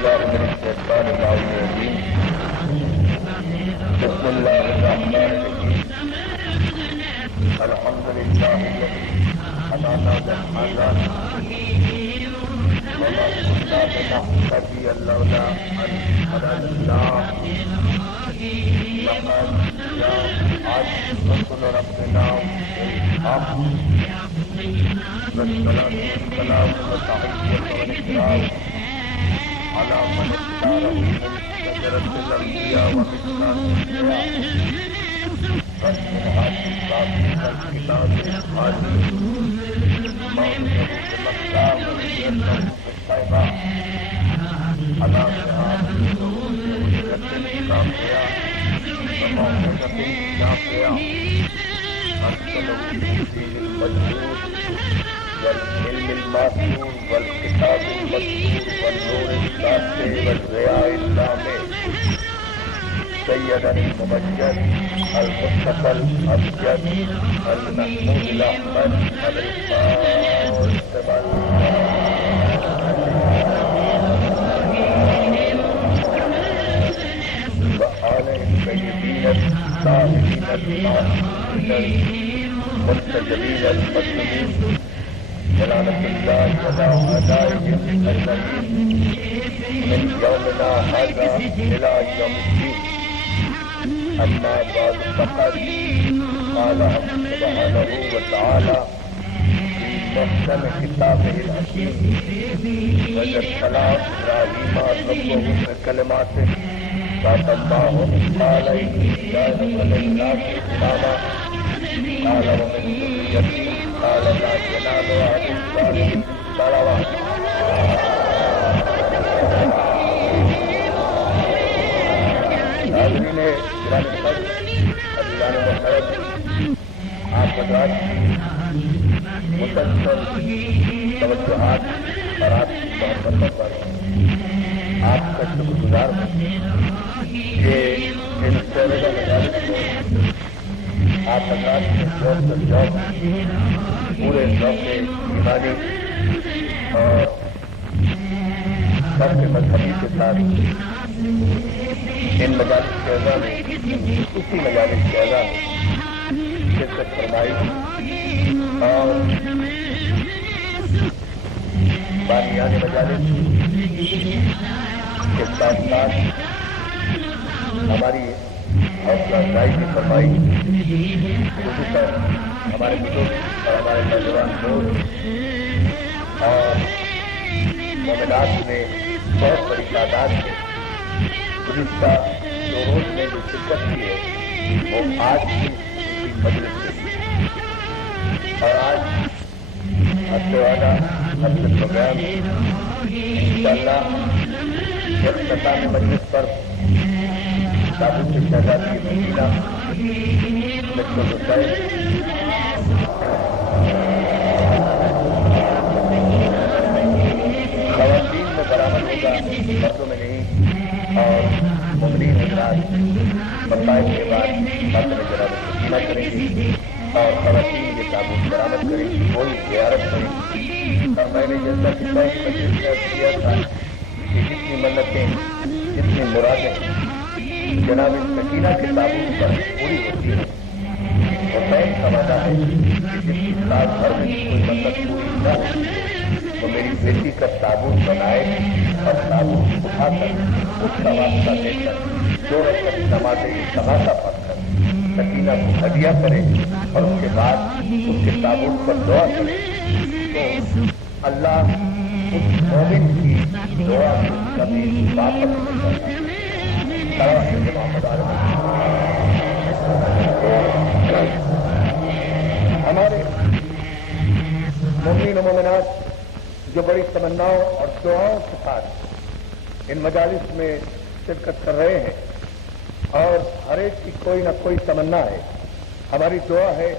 بالله من الشيطان الرجيم. بسم الله الرحمن الرحيم. الحمد لله الذي هدانا لهذا وما كنا لنهتدي لولا أن هدانا الله. لقد جاءت رسل ربنا بالحق والصلاة والسلام والتحية والإكرام على من اختاره من شجرة الأنبياء ومثله ومن هذه الكتاب الحاكم موضوع المقام والسيرة والطيبة على صراط الشافعية وموعظة الشافعية أرسله بالدين المجهول والعلم الماثور والكتاب المذكور والنور الساطع والضياء اللامع سيدنا الممجد المصطفى الأبجد المحمود الأحمد القاسم وآله الطيبين الطاهرين المعصومين المنتجبين المظلومين ولعنة الله على أعدائهم أجمعين من يومنا هذا إلى يوم الدين. أما بعد فقد قال سبحانه وتعالى في محكم كتابه الحكيم وإذ ابتلى إبراهيم ربه بكلمات فأتمهن قال إني جاعل للناس إماما قال ومن ذريتي قال لا ينال عهد الظالمين. صلوات حاضرین گرامی قدر عزیزان محترم، آپ حضرات مسلسل توجہات اور آپ کی محبت پر آپ کا شکر گزار ہوں کہ ان شعبہ مجالس کو آپ حضرات کے ذوق و ذوق پورے ذوق ایمانی اور سب کے مذہبی کے ساتھ ان مجالس کے اعضاء میں اسی مجالس کے اعضاء میں شرکت فرمائی اور بانیان مجالس کے ساتھ ساتھ ہماری حوصلہ افزائی بھی فرمائی. خصوصاً ہمارے بزرگ اور ہمارے نوجوان دوست اور مومنات میں بہت بڑی تعداد میں گزشتہ 2 روز میں جو شرکت کی ہے وہ آج کی اسی مجلس سے اور آج ہفتے والا اپنے پروگرام انشاءاللہ اختتامی مجلس پر تابوت شہزاد کی مدینہ دکتر حسین خواتین میں برآمد ہوگا، مردوں میں نہیں. اور مومنین حضرات بقائد کے بعد ماتم جناب سکینہ کریں گی اور خواتین یہ تابوت برآمد کریں گی، کوئی زیارت کریں گی. اور میں نے جیسا کہ پہلے مجلس میں عرض کیا تھا کہ جتنی منتیں جتنی مرادیں جناب سکینہ کے تابوت پر پوری ہوتی ہے وہ پہلے کا وعدہ ہے کہ جس سال بھر میں کوئی منت پوری نہ ہو تو میری بیٹی کا تابوت بنائے اور تابوت اٹھا کر اس کا واسطہ دے کر 2 رکعت نماز تماشا پڑھ کر سکینہ کو ہدیہ کرے اور اس کے بعد اس کے تابوت پر دعا کرے تو اللہ اس مومن کی دعا کو کبھی واپس نہیں کرتا. ہمارے مومنین و مومنات جو بڑی تمناؤں اور دعاؤں کے ساتھ ان مجالس میں شرکت کر رہے ہیں اور ہر ایک کی کوئی نہ کوئی تمنا ہے. ہماری دعا ہے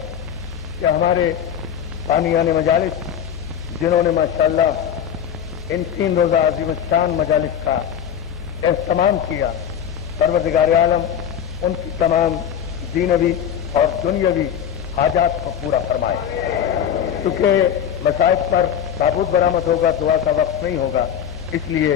کہ ہمارے بانیان مجالس جنہوں نے ماشاءاللہ ان 3 روزہ عظیم الشان مجالس کا اہتمام کیا، پروردگار عالم ان کی تمام دینوی اور دنیاوی حاجات کو پورا فرمائے. کیونکہ مسائل پر تابوت برآمد ہوگا، دعا کا وقت نہیں ہوگا، اس لیے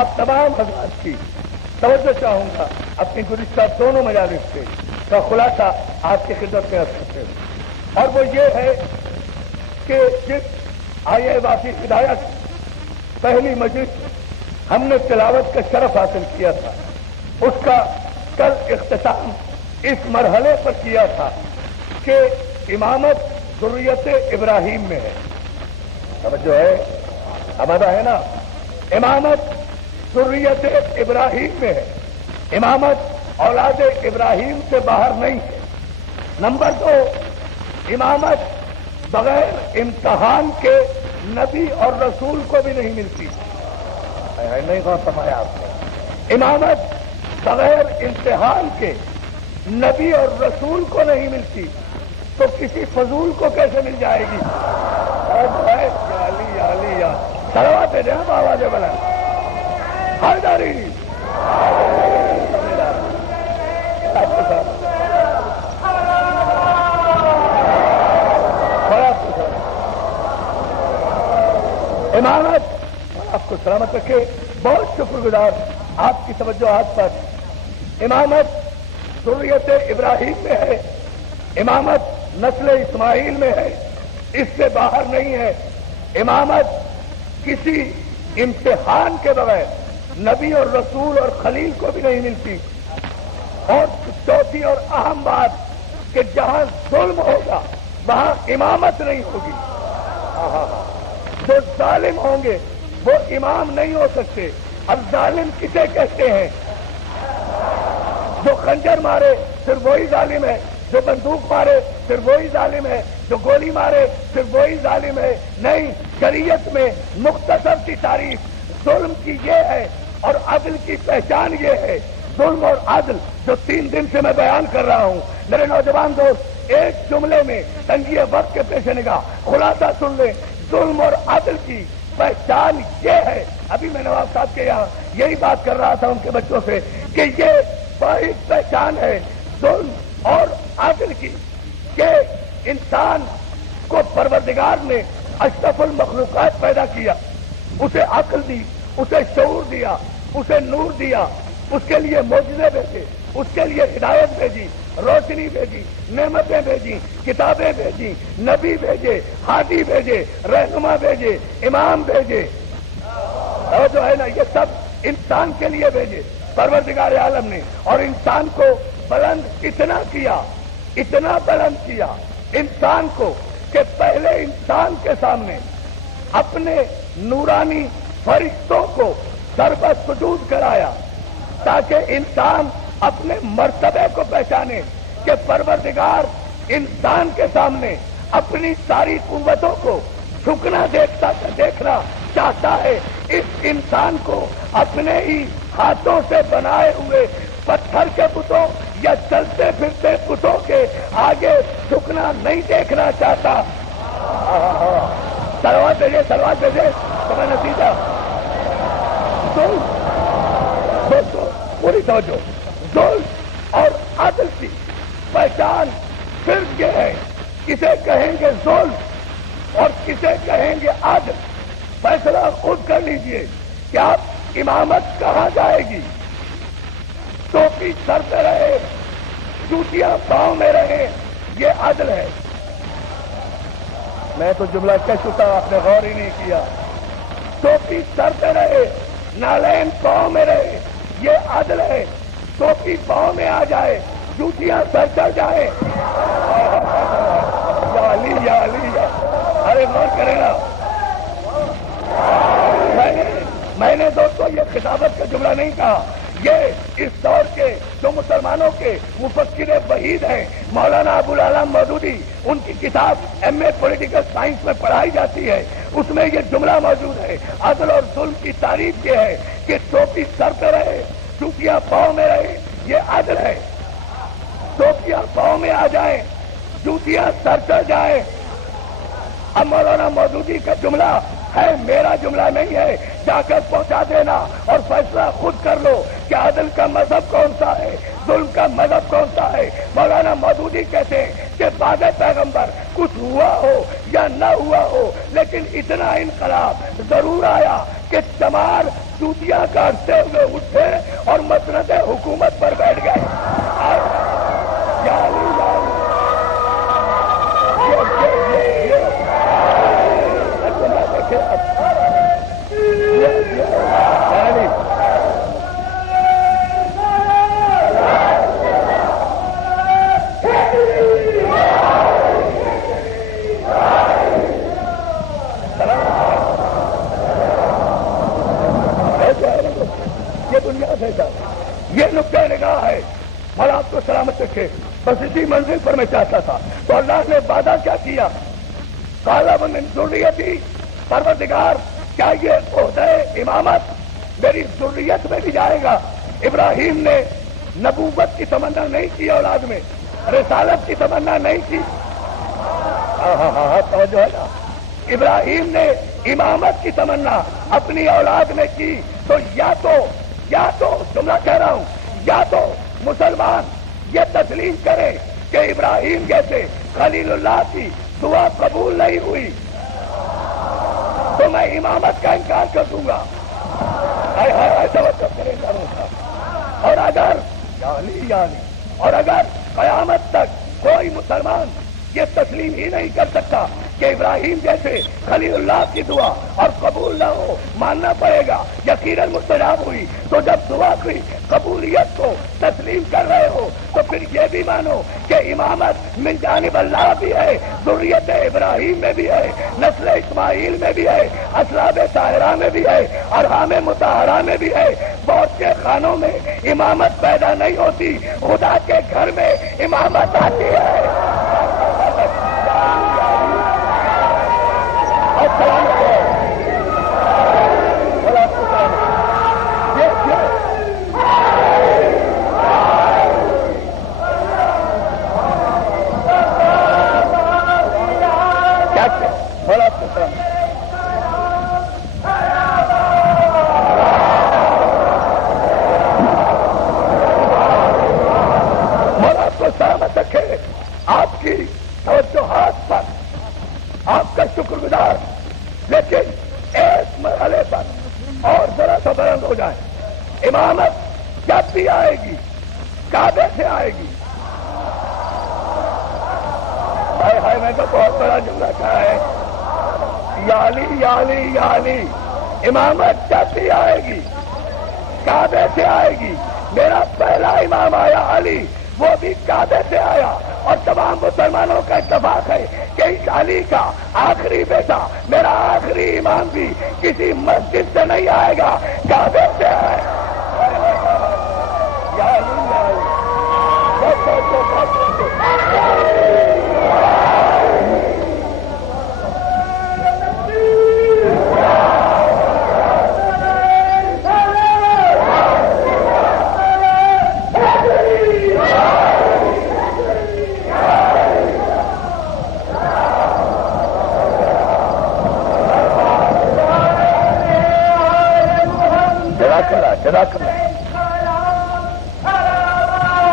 آپ تمام حضرات کی توجہ چاہوں گا اپنی گزشتہ دونوں مجالس سے کا خلاصہ آپ کی خدمت میں عرض کرتے ہیں، اور وہ یہ ہے کہ جس آیہ واقعی ہدایت پہلی مجلس ہم نے تلاوت کا شرف حاصل کیا تھا، اس کا کل اختتام اس مرحلے پر کیا تھا کہ امامت ذریت ابراہیم میں ہے. توجہ ہے، آمادہ ہے نا؟ امامت ذریت ابراہیم میں ہے، امامت اولاد ابراہیم سے باہر نہیں ہے. نمبر 2، امامت بغیر امتحان کے نبی اور رسول کو بھی نہیں ملتی. نہیں کون سمایا آپ نے؟ امامت بغیر امتحان کے نبی اور رسول کو نہیں ملتی تو کسی فضول کو کیسے مل جائے گی؟ صلوات دے ہم آواز بلند حیدری. امامت آپ کو سلامت رکھے. بہت شکر گزار آپ کی توجہات پر. امامت ذریت ابراہیم میں ہے، امامت نسل اسماعیل میں ہے، اس سے باہر نہیں ہے. امامت کسی امتحان کے بغیر نبی اور رسول اور خلیل کو بھی نہیں ملتی. اور چوتھی اور اہم بات کہ جہاں ظلم ہوگا وہاں امامت نہیں ہوگی. جو ظالم ہوں گے وہ امام نہیں ہو سکتے. اب ظالم کسے کہتے ہیں؟ جو خنجر مارے صرف وہی ظالم ہے، جو بندوق مارے صرف وہی ظالم ہے، جو گولی مارے صرف وہی ظالم ہے. نہیں، شریعت میں مختصر سی تعریف ظلم کی یہ ہے اور عدل کی پہچان یہ ہے. ظلم اور عدل جو 3 دن سے میں بیان کر رہا ہوں، میرے نوجوان دوست ایک جملے میں تنگی وقت کے پیش نگاہ خلاصہ سن لیں. ظلم اور عدل کی پہچان یہ ہے. ابھی میں نواب صاحب کے یہاں یہی بات کر رہا تھا ان کے بچوں سے کہ یہ واحد پہچان ہے ظلم اور عدل کی کہ انسان کو پروردگار نے اشرف المخلوقات پیدا کیا، اسے عقل دی، اسے شعور دیا، اسے نور دیا، اس کے لیے معجزے بھیجے، اس کے لیے ہدایت بھیجی، روشنی بھیجی، نعمتیں بھیجی، کتابیں بھیجی، نبی بھیجے، ہادی بھیجے، رہنما بھیجے، امام بھیجے. اور جو ہے نا یہ سب انسان کے لیے بھیجے پروردگار عالم نے. اور انسان کو بلند اتنا کیا، اتنا بلند کیا انسان کو کہ پہلے انسان کے سامنے اپنے نورانی فرشتوں کو سربہ سجود کرایا تاکہ انسان اپنے مرتبے کو پہچانے کہ پروردگار انسان کے سامنے اپنی ساری قوتوں کو جھکنا دیکھنا چاہتا ہے. اس انسان کو اپنے ہی ہاتھوں سے بنائے ہوئے پتھر کے بتوں یا چلتے پھرتے بتوں کے آگے جھکنا نہیں دیکھنا چاہتا. سلوات بھیجے تمہیں نتیجہ پوری توجہ. ظلم اور عدل کی پہچان صرف یہ ہے، کسے کہیں گے ظلم اور کسے کہیں گے عدل. فیصلہ خود کر لیجئے کہ آپ امامت کہاں جائے گی. ٹوپی سر پہ رہے، جوتیاں پاؤں میں رہے، یہ عدل ہے. میں تو جملہ کہہ چکا، آپ نے غور ہی نہیں کیا. ٹوپی سر پہ رہے، نالین پاؤں میں رہے، یہ عدل ہے. ٹوپی پاؤں میں آ جائے، جوتیاں سر چڑھ جائے. یا علی ارے غور کرے نا. میں نے دوستو یہ خطابت کا جملہ نہیں کہا، یہ اس دور کے جو مسلمانوں کے مفکر وحید ہیں مولانا ابوالعالم مودودی، ان کی کتاب ایم.اے. پولیٹیکل سائنس میں پڑھائی جاتی ہے، اس میں یہ جملہ موجود ہے. عدل اور ظلم کی تعریف یہ ہے کہ ٹوپی سر پہ رہے، جوتیاں پاؤں میں رہے، یہ عدل ہے. ٹوپیاں پاؤں میں آ جائیں، جوتیاں سر چڑھ جائیں. اب مولانا مودودی کا جملہ ہے، میرا جملہ نہیں ہے. جا کر پہنچا دینا اور فیصلہ خود کر لو کہ عدل کا مذہب کون سا ہے، ظلم کا مذہب کون سا ہے. مولانا مودودی کہتے ہیں کہ بعد پیغمبر کچھ ہوا ہو یا نہ ہوا ہو، لیکن اتنا انقلاب ضرور آیا کہ چمار جوتیاں کاٹتے ہوئے اٹھے اور مسند حکومت پر بیٹھ گئے. یہ نقطہ نگاہ ہے. اور آپ کو سلامت رکھے. بس اسی منزل پر میں چاہتا تھا. تو اللہ نے وعدہ کیا کیا؟ قال ومن ذریتی، پروردگار کیا یہ عہدہ امامت میری ذریت میں بھی جائے گا؟ ابراہیم نے نبوت کی تمنا نہیں کی اولاد میں، رسالت کی تمنا نہیں کی. توجہ ہے نا. ابراہیم نے امامت کی تمنا اپنی اولاد میں کی. تو یا تو جملہ کہہ رہا ہوں، یا تو مسلمان یہ تسلیم کرے کہ ابراہیم جیسے خلیل اللہ کی دعا قبول نہیں ہوئی تو میں امامت کا انکار کر دوں گا. اور اگر قیامت تک کوئی مسلمان یہ تسلیم ہی نہیں کر سکتا کہ ابراہیم جیسے خلیل اللہ کی دعا اور قبول نہ ہو، ماننا پڑے گا یقیناً مستجاب ہوئی. تو جب دعا کی قبولیت کو تسلیم کر رہے ہو تو پھر یہ بھی مانو کہ امامت من جانب اللہ بھی ہے، ذریت ابراہیم میں بھی ہے، نسل اسماعیل میں بھی ہے، اسلاب طاہرہ میں بھی ہے، ارحام مطہرہ میں بھی ہے. بہت سے خانوں میں امامت پیدا نہیں ہوتی، خدا کے گھر میں امامت آتی ہے. آپ کی توجہات پر آپ کا شکر گزار، لیکن ایک مرحلے پر اور ذرا سا بلند ہو جائے. امامت جب بھی آئے گی کعبے سے آئے گی. ہائے میں تو بہت بڑا جملہ کہا ہے. یا علی یا علی یا علی، امامت جب بھی آئے گی کعبے سے آئے گی. میرا پہلا امام آیا علی، وہ بھی کعبے سے آیا. اور تمام مسلمانوں کا اتفاق ہے کہ اس علی کا آخری بیٹا میرا آخری امام بھی کسی مسجد سے نہیں آئے گا، کعبے سے آئے.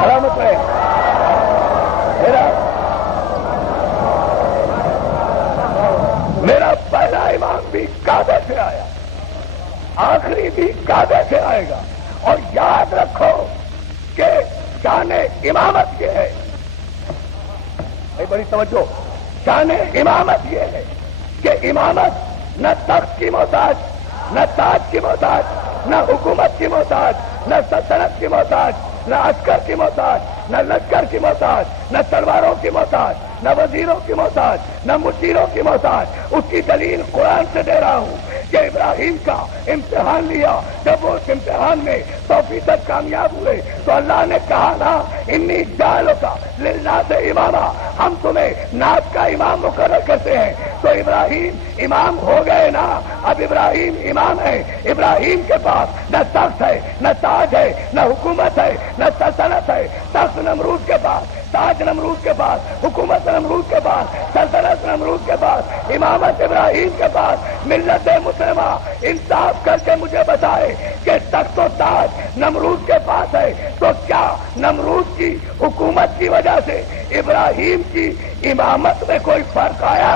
سلامت رہے. میرا پہلا امام بھی کعبے سے آیا، آخری بھی کعبے سے آئے گا. اور یاد رکھو کہ شان امامت یہ ہے، بڑی توجہ، شان امامت یہ ہے کہ امامت نہ تخت کی محتاج، نہ تاج کی محتاج، نہ حکومت کی محتاج، نہ سلطنت کی محتاج، نہ عسکر کی محتاج، نہ لشکر کی محتاج، نہ تلواروں کی محتاج، نہ وزیروں کی محتاج، نہ مشیروں کی محتاج. اس کی دلیل قرآن سے دے رہا ہوں کہ ابراہیم کا امتحان لیا، جب وہ اس امتحان میں 100% کامیاب ہوئے تو اللہ نے کہا نا انی جعلک للناس اماما، ہم تمہیں ناس کا امام مقرر کرتے ہیں. تو ابراہیم امام ہو گئے نا. اب ابراہیم امام ہے. ابراہیم کے پاس نہ تخت ہے، نہ تاج ہے، نہ حکومت ہے، نہ سلطنت ہے. تخت نمرود کے پاس، تاج نمرود کے پاس، حکومت نمرود کے پاس، سلطنت نمرود کے پاس، امامت ابراہیم کے پاس. ملت مسلمہ انصاف کر کے مجھے بتائے کہ تخت و تاج نمرود کے پاس ہے تو کیا نمرود کی حکومت کی وجہ سے ابراہیم کی امامت میں کوئی فرق آیا؟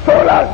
16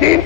3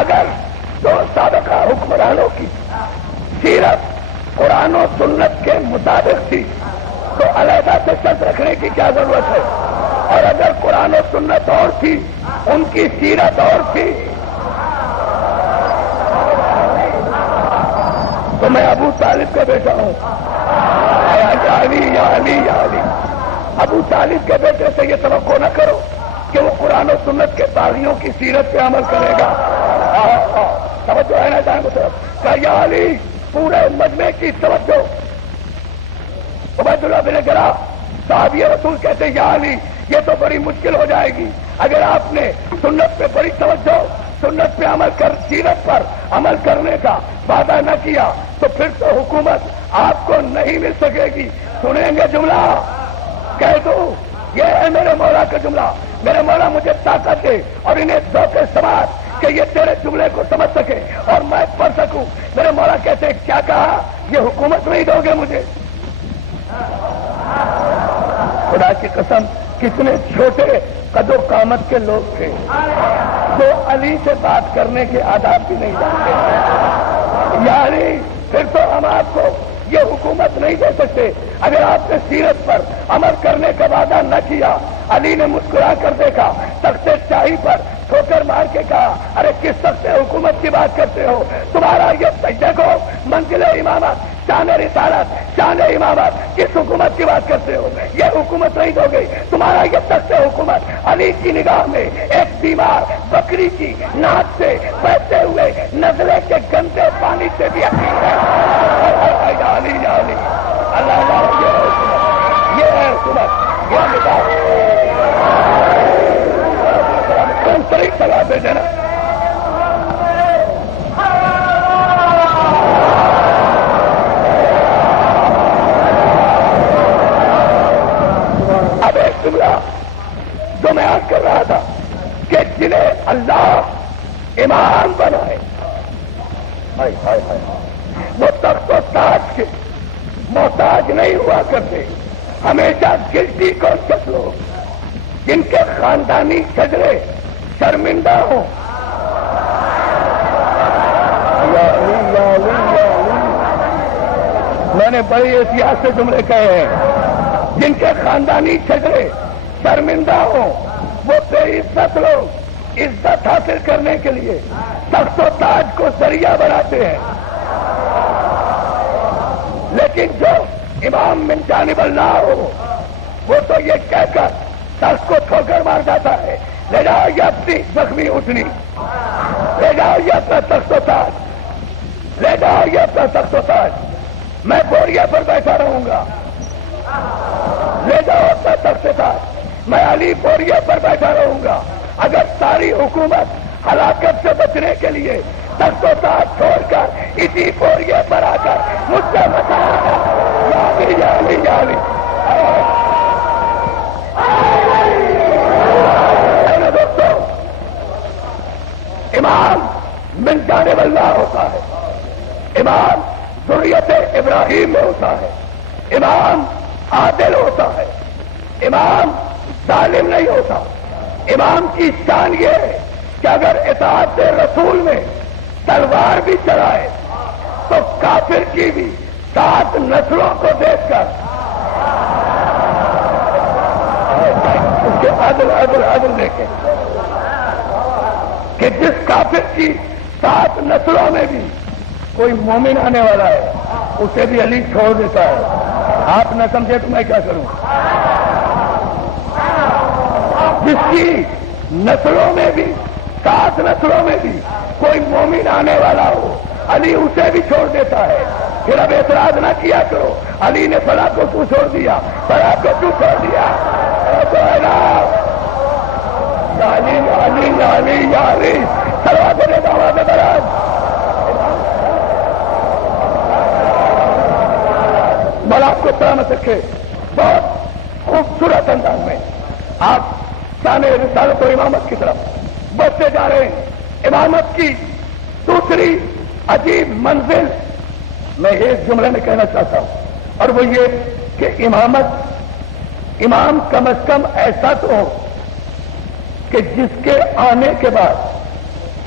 اگر دو سابقہ حکمرانوں کی سیرت قرآن و سنت کے مطابق تھی تو علیحدہ سے شرط رکھنے کی کیا ضرورت ہے؟ اور اگر قرآن و سنت اور تھی، ان کی سیرت اور تھی، تو میں ابو طالب کا بیٹا ہوں، یا علی یا علی یا علی۔ ابو طالب کے بیٹے سے یہ توقع نہ کرو کہ وہ قرآن و سنت کے باغیوں کی سیرت پہ عمل کرے گا۔ توجہ ہے نا جان طرف کہ یا علی، پورے مجمع کی توجہ۔ عبید اللہ بن جراح صحابی رسول کہتے ہیں یا علی یہ تو بڑی مشکل ہو جائے گی، اگر آپ نے سنت پہ بڑی توجہ، سنت پہ عمل کر، سیرت پر عمل کرنے کا وعدہ نہ کیا تو پھر تو حکومت آپ کو نہیں مل سکے گی۔ سنیں گے جملہ؟ کہہ دو یہ ہے میرے مولا کا جملہ، میرے مولا مجھے طاقت دے اور انہیں دھوکے سماج کہ یہ تیرے جملے کو سمجھ سکے اور میں پڑھ سکوں۔ میرے مولا کہتے ہیں کیا کہا؟ یہ حکومت نہیں دو گے مجھے؟ خدا کی قسم کتنے چھوٹے قد و قامت کے لوگ تھے جو علی سے بات کرنے کے آداب بھی نہیں جانتے۔ یعنی پھر تو ہم آپ کو یہ حکومت نہیں دے سکتے اگر آپ نے سیرت پر عمل کرنے کا وعدہ نہ کیا۔ علی نے مسکرا کر دیکھا، تختے شاہی پر ٹھوکر مار کے کہا ارے کس تخت حکومت کی بات کرتے ہو؟ تمہارا یہ سجدے کو منزل امامت، شان رسالت، شان امامت، کس حکومت کی بات کرتے ہو؟ یہ حکومت نہیں دو گے، تمہارا یہ تخت حکومت علی کی نگاہ میں ایک بیمار بکری کی ناک سے بہتے ہوئے نزلے کے گندے پانی سے بھی عجیب ہے۔ علی علی اللہ اللہ، یہ ہے حکومت، یہ نگاہ کون طریق سلا دے دینا۔ اب ایک جملہ جو میں آج کر رہا تھا کہ جنہیں اللہ امام بنائے وہ تخت و تاج کے محتاج نہیں ہوا کرتے، ہمیشہ گلٹی کانشیس لوگ جن کے خاندانی شجرے شرمندہ ہوں۔ میں نے بڑی احتیاط سے جملے کہے ہیں، جن کے خاندانی شجرے شرمندہ ہوں، وہ بے عزت لوگ عزت حاصل کرنے کے لیے تخت و تاج کو ذریعہ بناتے ہیں۔ لیکن جو امام من جانب اللہ ہو وہ تو یہ کہہ کر تخت کو ٹھوکر مار جاتا ہے، لے جاؤ یہ اپنی زخمی اٹھنی، لے جاؤ یہ اپنا تخت و تاج، لے جاؤ یہ اپنا تخت و تاج، میں بوریا پر بیٹھا رہوں گا، لے جاؤ اپنا تخت و تاج، میں علی بوریا پر بیٹھا رہوں گا۔ اگر ساری حکومت ہلاکت سے بچنے کے لیے تخت و تاج چھوڑ کر اسی بوریے پر آ کر مجھ سے دوستوں، امام من جانب اللہ ہوتا ہے، امام ذریت ابراہیم میں ہوتا ہے، امام عادل ہوتا ہے، امام ظالم نہیں ہوتا۔ امام کی شان یہ ہے کہ اگر اطاعت رسول میں تلوار بھی چلائے تو کافر کی بھی 7 نسلوں کو دیکھ کر اس کے عدل دیکھے کہ جس کافر کی 7 نسلوں میں بھی کوئی مومن آنے والا ہے اسے بھی علی چھوڑ دیتا ہے۔ آپ نہ سمجھے تو میں کیا کروں؟ جس کی نسلوں میں بھی 7 نسلوں میں بھی کوئی مومن آنے والا ہو علی اسے بھی چھوڑ دیتا ہے۔ پھر اب اعتراض نہ کیا کرو علی نے فلاں کو کیوں چھوڑ دیا، فلاں کو کیوں چھوڑ دیا۔ علی علی علی علی سلوات دے دعوت دراز مولا آپ کو سلامت رکھے۔ بہت خوبصورت انداز میں آپ شان رسالت و امامت کی طرف بڑھتے جا رہے ہیں۔ امامت کی دوسری عجیب منزل میں ایک جملے میں کہنا چاہتا ہوں، اور وہ یہ کہ امام کم از کم ایسا تو ہو کہ جس کے آنے کے بعد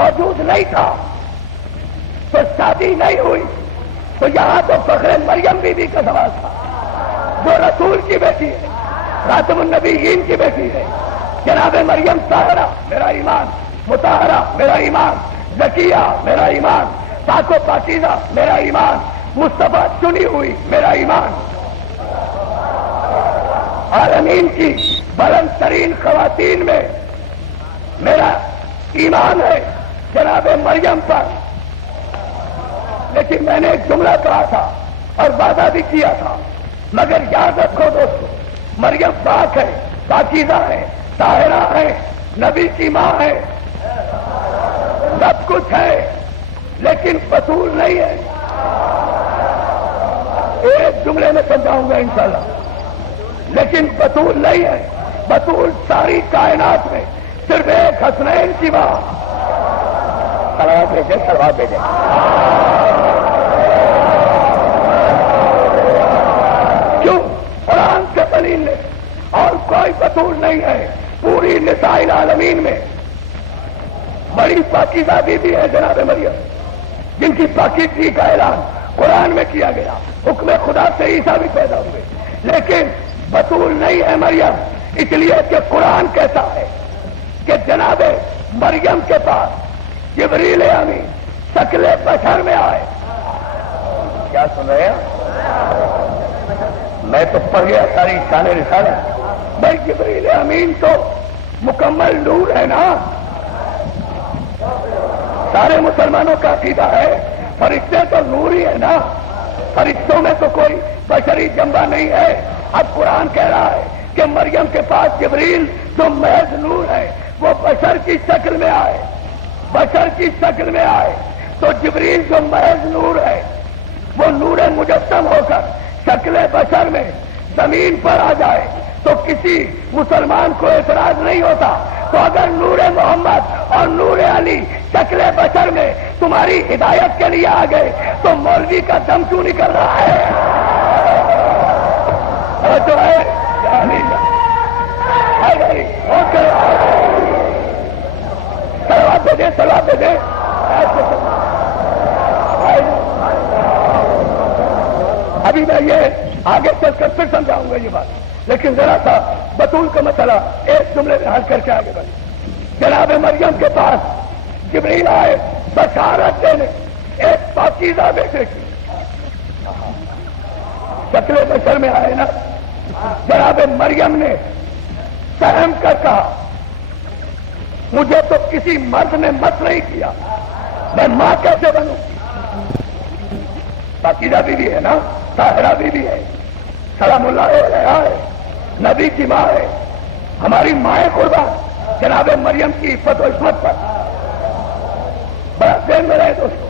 موجود نہیں تھا تو شادی نہیں ہوئی، تو یہاں تو فخر مریم بی بی کا سوال تھا جو رسول کی بیٹی ہے، خاتم النبیین کی بیٹی ہے، جناب مریم طاہرہ میرا ایمان، مطہرہ میرا ایمان، زکیہ میرا ایمان، پاک و پاکیزہ میرا ایمان، مصطفیٰ چنی ہوئی میرا ایمان، عالمین کی بلند ترین خواتین میں میرا ایمان ہے جناب مریم پر۔ لیکن میں نے ایک جملہ کہا تھا اور وعدہ بھی کیا تھا، مگر یاد رکھو دوستو، مریم پاک ہے، پاکیزہ ہے، طاہرہ ہے، نبی کی ماں ہے، سب کچھ ہے، لیکن بطول نہیں ہے۔ ایک جملے میں سمجھاؤں گا انشاءاللہ، لیکن بطول نہیں ہے۔ بطول ساری کائنات میں صرف ایک حسنین کی ماں۔ سلوات بھیجے، سلوات بھیجے۔ کیوں؟ قرآن سے دلیل لے، اور کوئی بطول نہیں ہے پوری نساء العالمین میں۔ بڑی پاکیزہ بیوی ہے جناب مریم، جن کی پاکیزگی کا اعلان قرآن میں کیا گیا، حکم خدا سے عیسیٰ بھی پیدا ہوئے، لیکن بطول نہیں ہے مریم، اس لیے کہ قرآن کہتا ہے کہ جناب مریم کے پاس جبریل امین شکل بشر میں آئے۔ کیا سن رہے ہیں؟ میں تو پڑھ گیا ساری شان رسالہ۔ بھائی جبریل امین تو مکمل نور ہے نا، سارے مسلمانوں کا عقیدہ ہے فرشتے تو نور ہی ہے نا، فرشتوں میں تو کوئی بشری جنبہ نہیں ہے۔ اب قرآن کہہ رہا ہے کہ مریم کے پاس جبریل جو محض نور ہے وہ بشر کی شکل میں آئے، بشر کی شکل میں آئے، تو جبریل جو محض نور ہے وہ نور مجسم ہو کر شکل بشر میں زمین پر آ جائے تو کسی مسلمان کو اعتراض نہیں ہوتا۔ تو اگر نور محمد اور نور علی شکل بشر میں تمہاری ہدایت کے لیے آ گئے تو مولوی کا دم کیوں نکل رہا ہے؟ جو ہے سلوات دے دے، سلوات دے دے۔ ابھی میں یہ آگے چل کر پھر سمجھاؤں گا یہ بات، لیکن ذرا سا بطول کا مسئلہ ایک جملے میں حل کر کے آگے بڑھے۔ جناب مریم کے پاس جبریل آئے بشارت دینے ایک پاکیزہ بیٹے کی، شکل بشر میں آئے نا۔ جناب مریم نے سہم کر کہا مجھے تو کسی مرد نے مت نہیں کیا، میں ماں کیسے بنوں؟ پاکیزہ بیوی ہے نا، طاہرہ بیوی ہے، سلام اللہ علیہا ہے، نبی کی ماں ہے، ہماری مائیں قربان جناب مریم کی عفت و عصمت پر۔ بڑا دین میں رہے دوستو،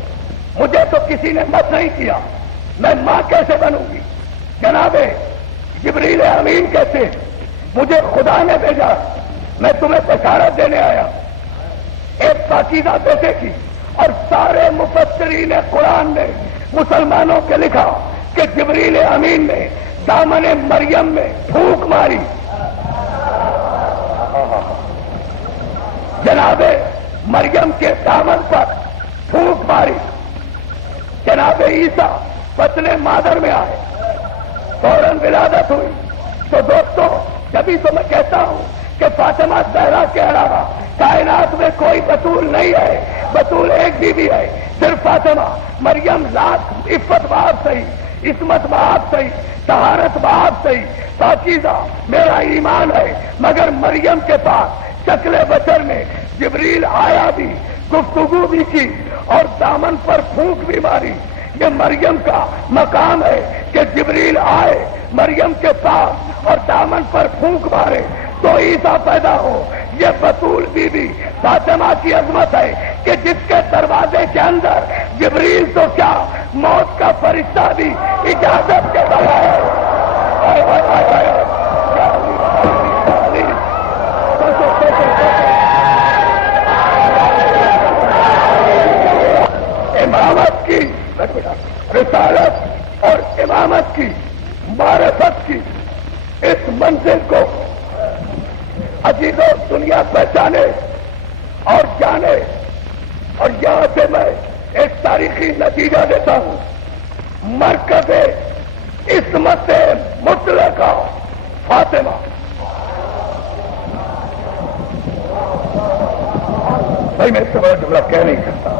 مجھے تو کسی نے مت نہیں کیا، میں ماں کیسے بنوں گی؟ جناب جبریل امین کہتے مجھے خدا نے بھیجا، میں تمہیں بشارت دینے آیا ایک پاکیزہ بیٹے کی۔ اور سارے مفسرین قرآن نے مسلمانوں کے لکھا کہ جبریل امین نے دامن مریم میں پھونک ماری، جناب مریم کے دامن پر پھونک ماری، جناب عیسیٰ بطن مادر میں آئے، فوراً ولادت ہوئی۔ تو دوستو جبھی تو میں کہتا ہوں کہ فاطمہ زہرا کے علاوہ کائنات میں کوئی بطول نہیں ہے، بطول ایک بیوی ہے، صرف فاطمہ۔ مریم لاکھ عفت باپ صحیح، عصمت باپ صحیح، طہارت باپ صحیح، پاکیزہ میرا ایمان ہے، مگر مریم کے پاس شکل بشر میں جبریل آیا بھی، گفتگو بھی کی اور دامن پر پھونک بھی ماری۔ یہ مریم کا مقام ہے کہ جبریل آئے مریم کے پاس اور دامن پر پھونک مارے تو عیسیٰ پیدا ہو۔ یہ بطول بی بی فاطمہ کی عظمت ہے کہ جس کے دروازے کے اندر جبریل تو کیا موت کا فرشتہ بھی اجازت کے بغیر امامت کی رسالت اور امامت کی معرفت کی اس منزل کو عزیزوں دنیا پہچانے اور جانے تاریخی نتیجہ دیتا ہوں. مرکز عصمت مطلقہ فاطمہ. بھائی میں اس سے بڑا جملہ کہہ نہیں سکتا,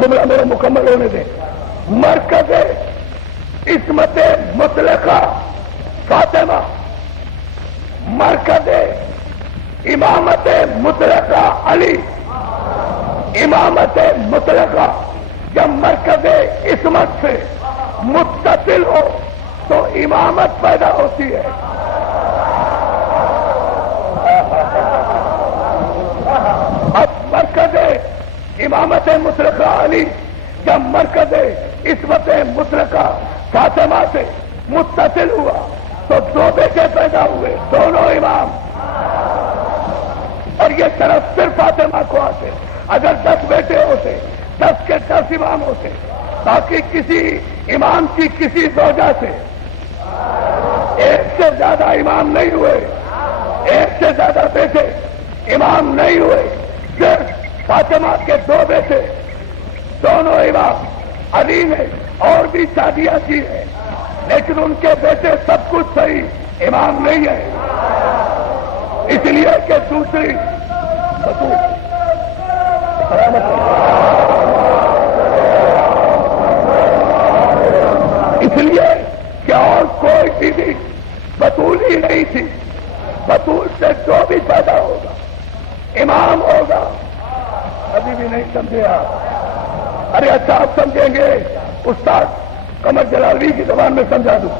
جملہ میرا مکمل ہونے دیں. مرکز عصمت مطلقہ فاطمہ, مرکز امامت مطلقہ علی. امامت مطلقہ جب مرکز عصمت سے متصل ہو تو امامت پیدا ہوتی ہے. اب مرکز امامت مطلقہ علی جب مرکز عصمت مطلقہ فاطمہ سے متصل ہوا تو دو بیٹے پیدا ہوئے, دونوں امام. اور یہ شرف صرف فاطمہ کو آتے. اگر 10 بیٹے ہوتے 10 کے 10 امام ہوتے, تاکہ کسی امام کی کسی زوجہ سے ایک سے زیادہ امام نہیں ہوئے, ایک سے زیادہ بیٹے امام نہیں ہوئے, صرف فاطمہ کے 2 بیٹے دونوں امام. علی نے اور بھی شادیاں کی ہیں لیکن ان کے بیٹے سب کچھ صحیح امام نہیں ہے, اس لیے کہ دوسری بطول اس لیے کہ اور کوئی بیوی بطول ہی نہیں تھی. بطول سے جو بھی پیدا ہوگا امام ہوگا. ابھی بھی نہیں سمجھے آپ؟ ارے اچھا آپ سمجھیں گے, استاد قمر جلالی کی زبان میں سمجھا دوں,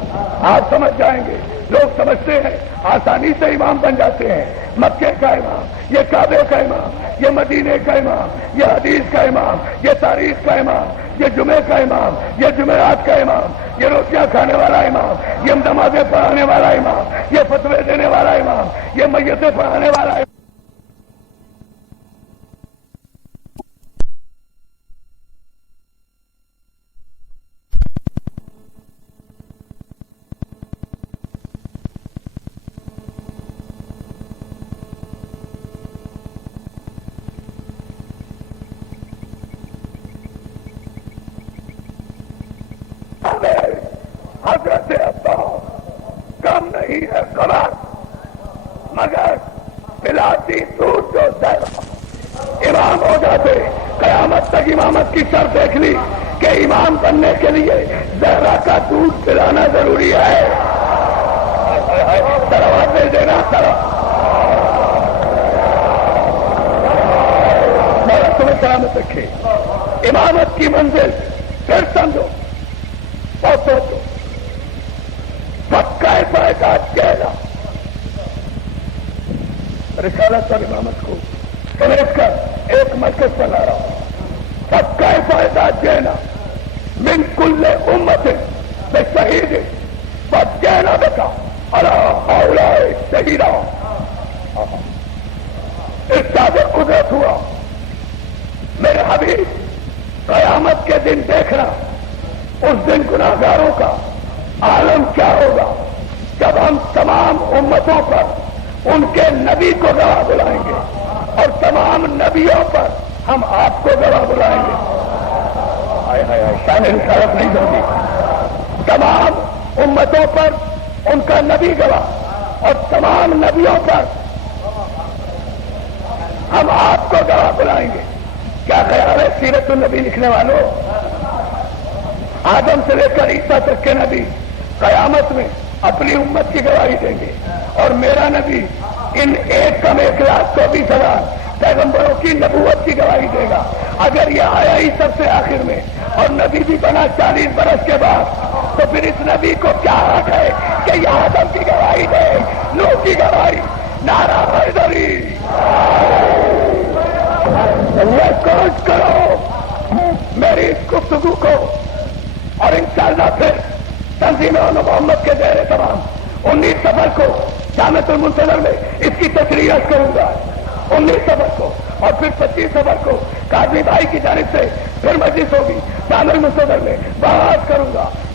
آپ سمجھ جائیں گے. لوگ سمجھتے ہیں آسانی سے امام بن جاتے ہیں. مکے کا امام, یہ کعبے کا امام, یہ مدینے کا امام, یہ حدیث کا امام, یہ تاریخ کا امام, یہ جمعے کا امام, یہ جمعرات کا امام, یہ روٹیاں کھانے والا امام, یہ نمازیں پڑھانے والا امام, یہ فتوے دینے والا امام, یہ میتیں پڑھانے والا امام. حضرت عباس کم نہیں ہے قرار, مگر بلاتی دودھ جو زہرا امام ہو جاتے. قیامت تک امامت کی شرط دیکھ لی کہ امام بننے کے لیے زہرا کا دودھ پلانا ضروری ہے. دروازے دے دینا میرا تمہیں سلامت رکھے. امامت کی منزل پھر سمجھو اور سوچو. پکا فائدہ کہنا رسالت اور امامت کو سمیٹ کر ایک مرکز پر لا رہا ہوں. پکا فائدہ دینا من کل امت میں شہید بس کہنا بیٹا اللہ شہیدہ ارشاد قدرت ہوا. میرے حبیب قیامت کے دن دیکھنا اس دن گناہگاروں کا عالم کیا ہوگا جب ہم تمام امتوں پر ان کے نبی کو گواہ بلائیں گے اور تمام نبیوں پر ہم آپ کو گواہ بلائیں گے. ہائے ہائے ہائے, شان رسالت نہیں ہوگی. تمام امتوں پر ان کا نبی گواہ اور تمام نبیوں پر ہم آپ کو گواہ بلائیں گے. کیا خیال ہے سیرت النبی لکھنے والوں؟ آدم سے لے کر عیسیٰ تک کے نبی قیامت میں اپنی امت کی گواہی دیں گے اور میرا نبی ان 1,24,000 پیغمبروں کی نبوت کی گواہی دے گا. اگر یہ آیا ہی سب سے آخر میں اور نبی بھی بنا 40 برس کے بعد, تو پھر اس نبی کو کیا حق ہے کہ یہ آدم کی گواہی دے, نوح کی گواہی. نعرہ حیدری. کوشش کرو میری اس گفتگو کو اور انشاءاللہ پھر تنظیم محمد کے زیر تمام 19 صفر کو جامعۃ المنتظر میں اس کی تقریر کروں گا. 19 صفر کو اور پھر 25 صفر کو قاضی بھائی کی جانب سے پھر مجلس ہوگی جامع المنتظر میں. بات کروں گا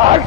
8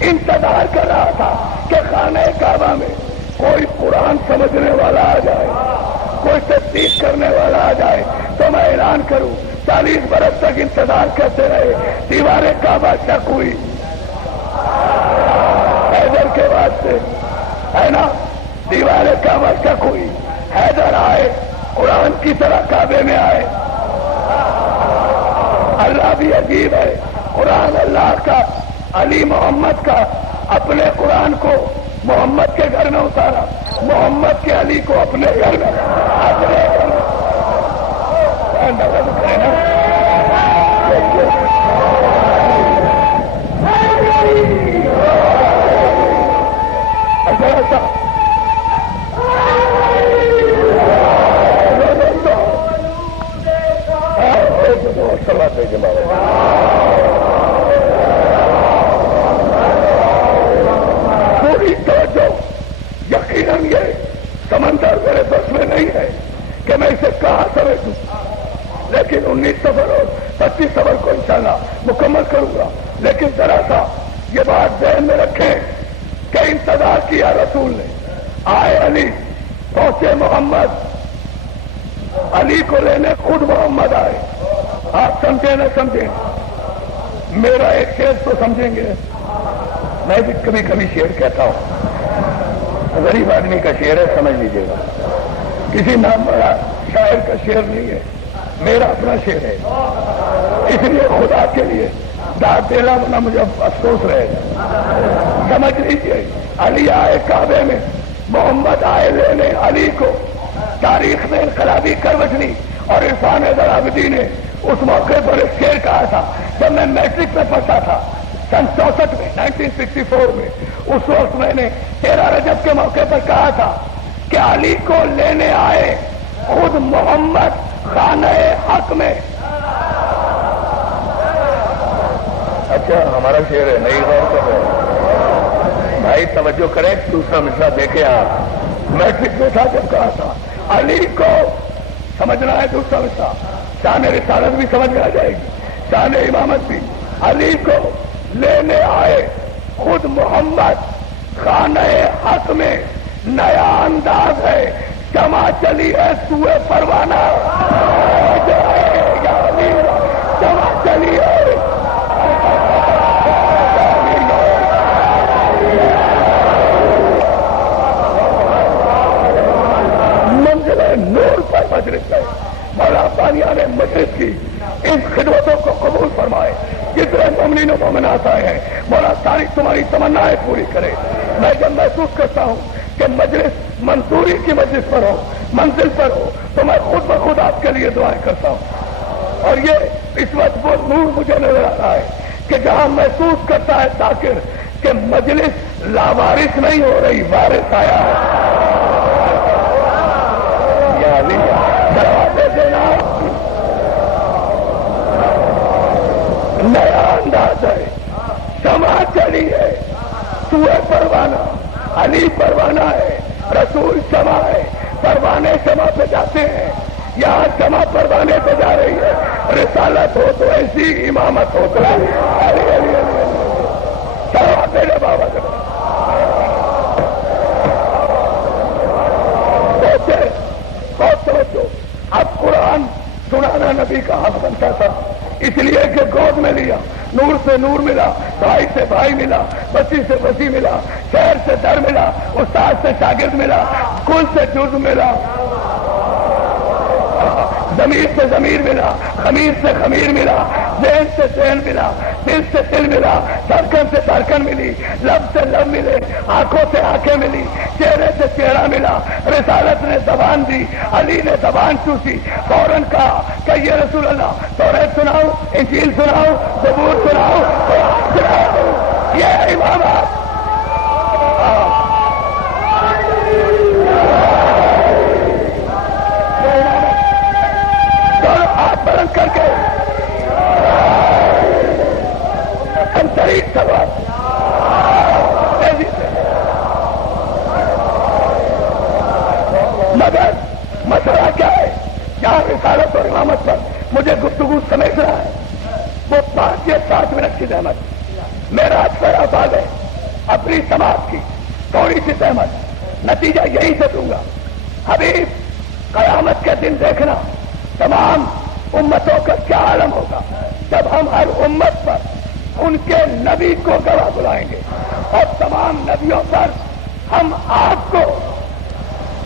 انتظار کر رہا تھا کہ خانہ کعبہ میں کوئی قرآن سمجھنے والا آ جائے، کوئی تصدیق کرنے والا آ جائے تو میں اعلان کروں۔ 40 برس تک انتظار کرتے رہے، دیوار کعبہ شک ہوئی حیدر کے واسطے، ہے نا، دیوار کعبہ شک ہوئی، حیدر آئے، قرآن کی طرح کعبے میں آئے۔ اللہ بھی عجیب ہے، قرآن اللہ کا، علی محمد کا، اپنے قرآن کو محمد کے گھر میں اتارا، محمد کے علی کو اپنے گھر میں، اپنے گھر میں پوری توجہ، یقیناً یہ سمندر میرے بس میں نہیں ہے کہ میں اسے کہاں سمجھوں، لیکن 19 سفر اور 25 سفر کو انشاءاللہ مکمل کروں گا۔ لیکن ذرا سا یہ بات ذہن میں رکھیں کہ انتظار کیا رسول نے، آئے علی، پہنچے محمد، علی کو لینے خود محمد آئے۔ آپ سمجھیں نہ سمجھیں، میرا ایک شعر تو سمجھیں گے، میں بھی کبھی کبھی شعر کہتا ہوں، غریب آدمی کا شعر ہے، سمجھ لیجیے گا، کسی نام بڑا شاعر کا شعر نہیں ہے، میرا اپنا شعر ہے، اس لیے خدا کے لیے داد دینا ورنہ مجھے افسوس رہے گا۔ سمجھ لیجیے، علی آئے کعبے میں، محمد آئے لینے علی کو۔ تاریخ میں انقلابی کروٹنی اور عرفان حیدر عابدی نے اس موقع پر ایک شعر کہا تھا، جب میں میٹرک میں پڑھتا تھا سن 64 میں، 1964 میں، اس وقت میں نے 13 رجب کے موقع پر کہا تھا کہ علی کو لینے آئے خود محمد خانہ حق میں۔ اچھا ہمارا شعر ہے، نہیں غور کر رہے بھائی، توجہ کریں، دوسرا مسئلہ دیکھیں آپ، میٹرک میں تھا جب کہا تھا علی کو، سمجھنا ہے دوسرا مسئلہ، شان رسالت بھی سمجھ میں آ جائے گی، شان امامت بھی۔ علی کو لینے آئے خود محمد خانہ حق میں، نیا انداز ہے، شمع چلی ہے سوئے پروانہ، شمع چلی ہے، منزل نور پر مجلس ہے۔ مولا بانیہ نے مجلس کی ان خدمتوں کو قبول فرمائے، جتنے مومنین و مومنات آئے ہیں، مولا ساری تمہاری تمنائیں پوری کرے۔ میں جب محسوس کرتا ہوں کہ مجلس منصوری کی مجلس پر ہو، منزل پر ہو، تو میں خود بخود آپ کے لیے دعائیں کرتا ہوں، اور یہ اس وقت وہ نور مجھے نظر آ رہا ہے کہ جہاں محسوس کرتا ہے ذاکر کہ مجلس لاوارث نہیں ہو رہی، وارث آیا ہے۔ یا علی دروازے دینا، نیا انداز ہے، شمع چلی ہے سوئے پروانہ، علی پروانہ ہے، رسول شمع ہے، پروانے شمع پہ جاتے ہیں، یہاں شمع پروانے پہ جا رہی ہے، رسالت ہو تو ایسی، امامت ہو تو علی علی علی شمع تیرے بابا کے سوچے، بہت سوچو۔ اب قرآن سنانا نبی کا حق بنتا تھا، اس لیے کہ گود میں لیا، نور سے نور ملا، بھائی سے بھائی ملا، بچی سے بچی ملا، شہر سے در ملا، استاد سے شاگرد ملا، کل سے جز ملا، ضمیر سے ضمیر ملا، خمیر سے خمیر ملا، ذہن سے ذہن ملا، دل سے دل ملا، دھڑکن سے دھڑکن ملی، لب سے لب ملے، آنکھوں سے آنکھیں ملی، چہرے سے چہرہ ملا۔ رسالت نے زبان دی، علی نے زبان چوسی، فوراً کہا کہ یہ رسول اللہ توریت سناؤ، انجیل سناؤ، زبور سناؤ، قرآن سناؤ، یہ امامت۔ بلند کر کے مگر مسئلہ کیا ہے؟ جہاں رسالت اور امامت پر مجھے گفتگو سمجھ رہا ہے وہ 5 یا 7 منٹ کی زحمت، میرا اچھا افعال ہے، اپنی سماعت کی تھوڑی سی سہمت نتیجہ یہی سے دوں گا. حبیب قیامت کے دن دیکھنا تمام امتوں کا کیا عالم ہوگا جب ہم ہر امت پر ان کے نبی کو گواہ بلائیں گے اور تمام نبیوں پر ہم آپ کو.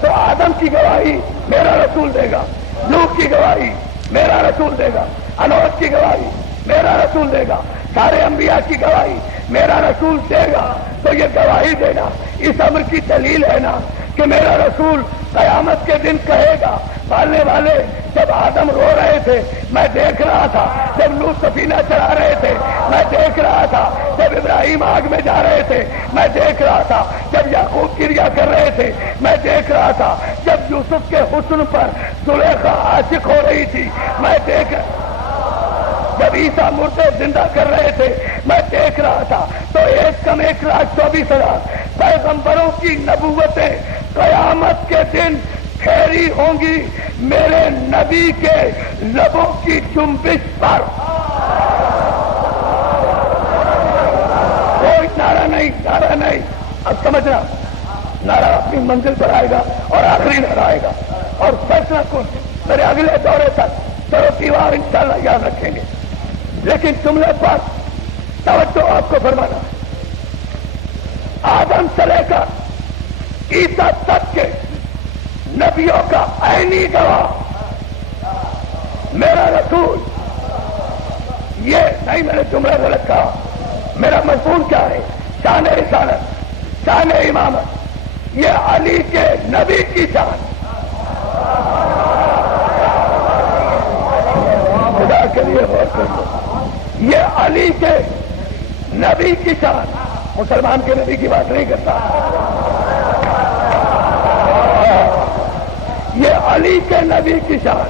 تو آدم کی گواہی میرا رسول دے گا, نوح کی گواہی میرا رسول دے گا, انوش کی گواہی میرا رسول دے گا, سارے انبیاء کی گواہی میرا رسول دے گا. تو یہ گواہی دینا اس امر کی دلیل ہے نا کہ میرا رسول قیامت کے دن کہے گا پالنے والے جب آدم رو رہے تھے میں دیکھ رہا تھا, جب لوط سفینہ چڑھا رہے تھے میں دیکھ رہا تھا, جب ابراہیم آگ میں جا رہے تھے میں دیکھ رہا تھا, جب یعقوب کریا کر رہے تھے میں دیکھ رہا تھا, جب یوسف کے حسن پر زلیخا عاشق ہو رہی تھی میں دیکھ, جب عیسیٰ مردے زندہ کر رہے تھے میں دیکھ رہا تھا. تو 1,24,000 پیغمبروں کی نبوتیں قیامت کے دن پھیری ہوں گی میرے نبی کے لبوں کی جنبش پر. کوئی نعرہ نہیں, نعرہ نہیں. اب سمجھنا نعرہ اپنی منزل پر آئے گا اور آخری نعرہ آئے گا اور فیصلہ کن میرے اگلے دورے تک چلو دیوار انشاءاللہ یاد رکھیں گے. لیکن جملے پر توجہ آپ کو فرمانا, آدم سے لے کر عیسیٰ تک کے نبیوں کا عینی گواہ میرا رسول. یہ نہیں میں نے جملہ غلط کہا, میرا مضمون کیا ہے؟ شان رسالت, شان امامت, یہ علی کے نبی کی شان. خدا کے لیے غور کر لو, یہ علی کے نبی کی شان. مسلمان کے نبی کی بات نہیں کرتا, یہ علی کے نبی کی شان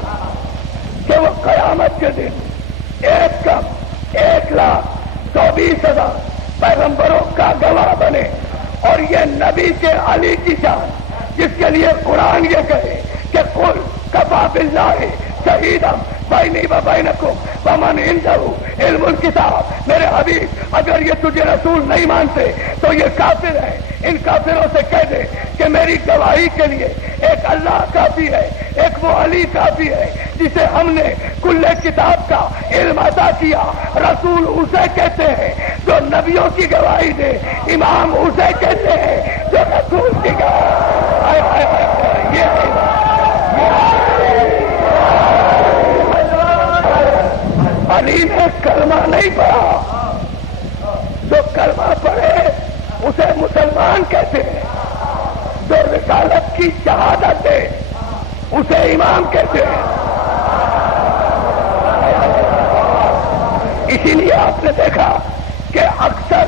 کہ وہ قیامت کے دن 1,24,000 پیغمبروں کا گواہ بنے. اور یہ نبی کے علی کی شان جس کے لیے قرآن یہ کہے کہ قل کفی باللہ شہیدا بینی و بینکم ومن عندہ علم الکتاب. میرے حبیب اگر یہ تجھے رسول نہیں مانتے تو یہ کافر ہے. ان کافروں سے کہہ دے کہ میری گواہی کے لیے ایک اللہ کافی ہے, ایک وہ علی کافی ہے جسے ہم نے کل کتاب کا علم عطا کیا. رسول اسے کہتے ہیں جو نبیوں کی گواہی دے, امام اسے کہتے ہیں جو رسول کی گواہی. علی نے کلمہ نہیں پڑھا, جو کلمہ پڑھے اسے مسلمان کہتے ہیں, جو رسالت کی شہادت دے اسے امام کہتے ہیں. اسی لیے آپ نے دیکھا کہ اکثر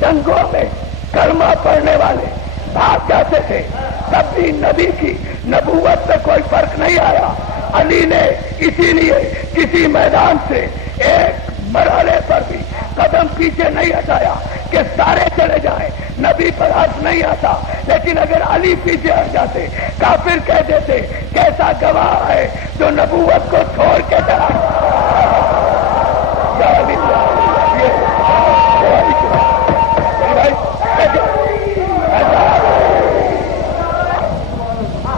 جنگوں میں کلمہ پڑھنے والے بھاگ جاتے تھے, تب بھی نبی کی نبوت میں کوئی فرق نہیں آیا. علی نے اسی لیے کسی میدان سے ایک مرحلے پر بھی قدم پیچھے نہیں ہٹایا کہ سارے چلے جائیں, نبی پر حق نہیں آتا. لیکن اگر علی پیچھے ہٹ جاتے کافر کہہ دیتے کیسا گواہ ہے جو نبوت کو چھوڑ کے چلا.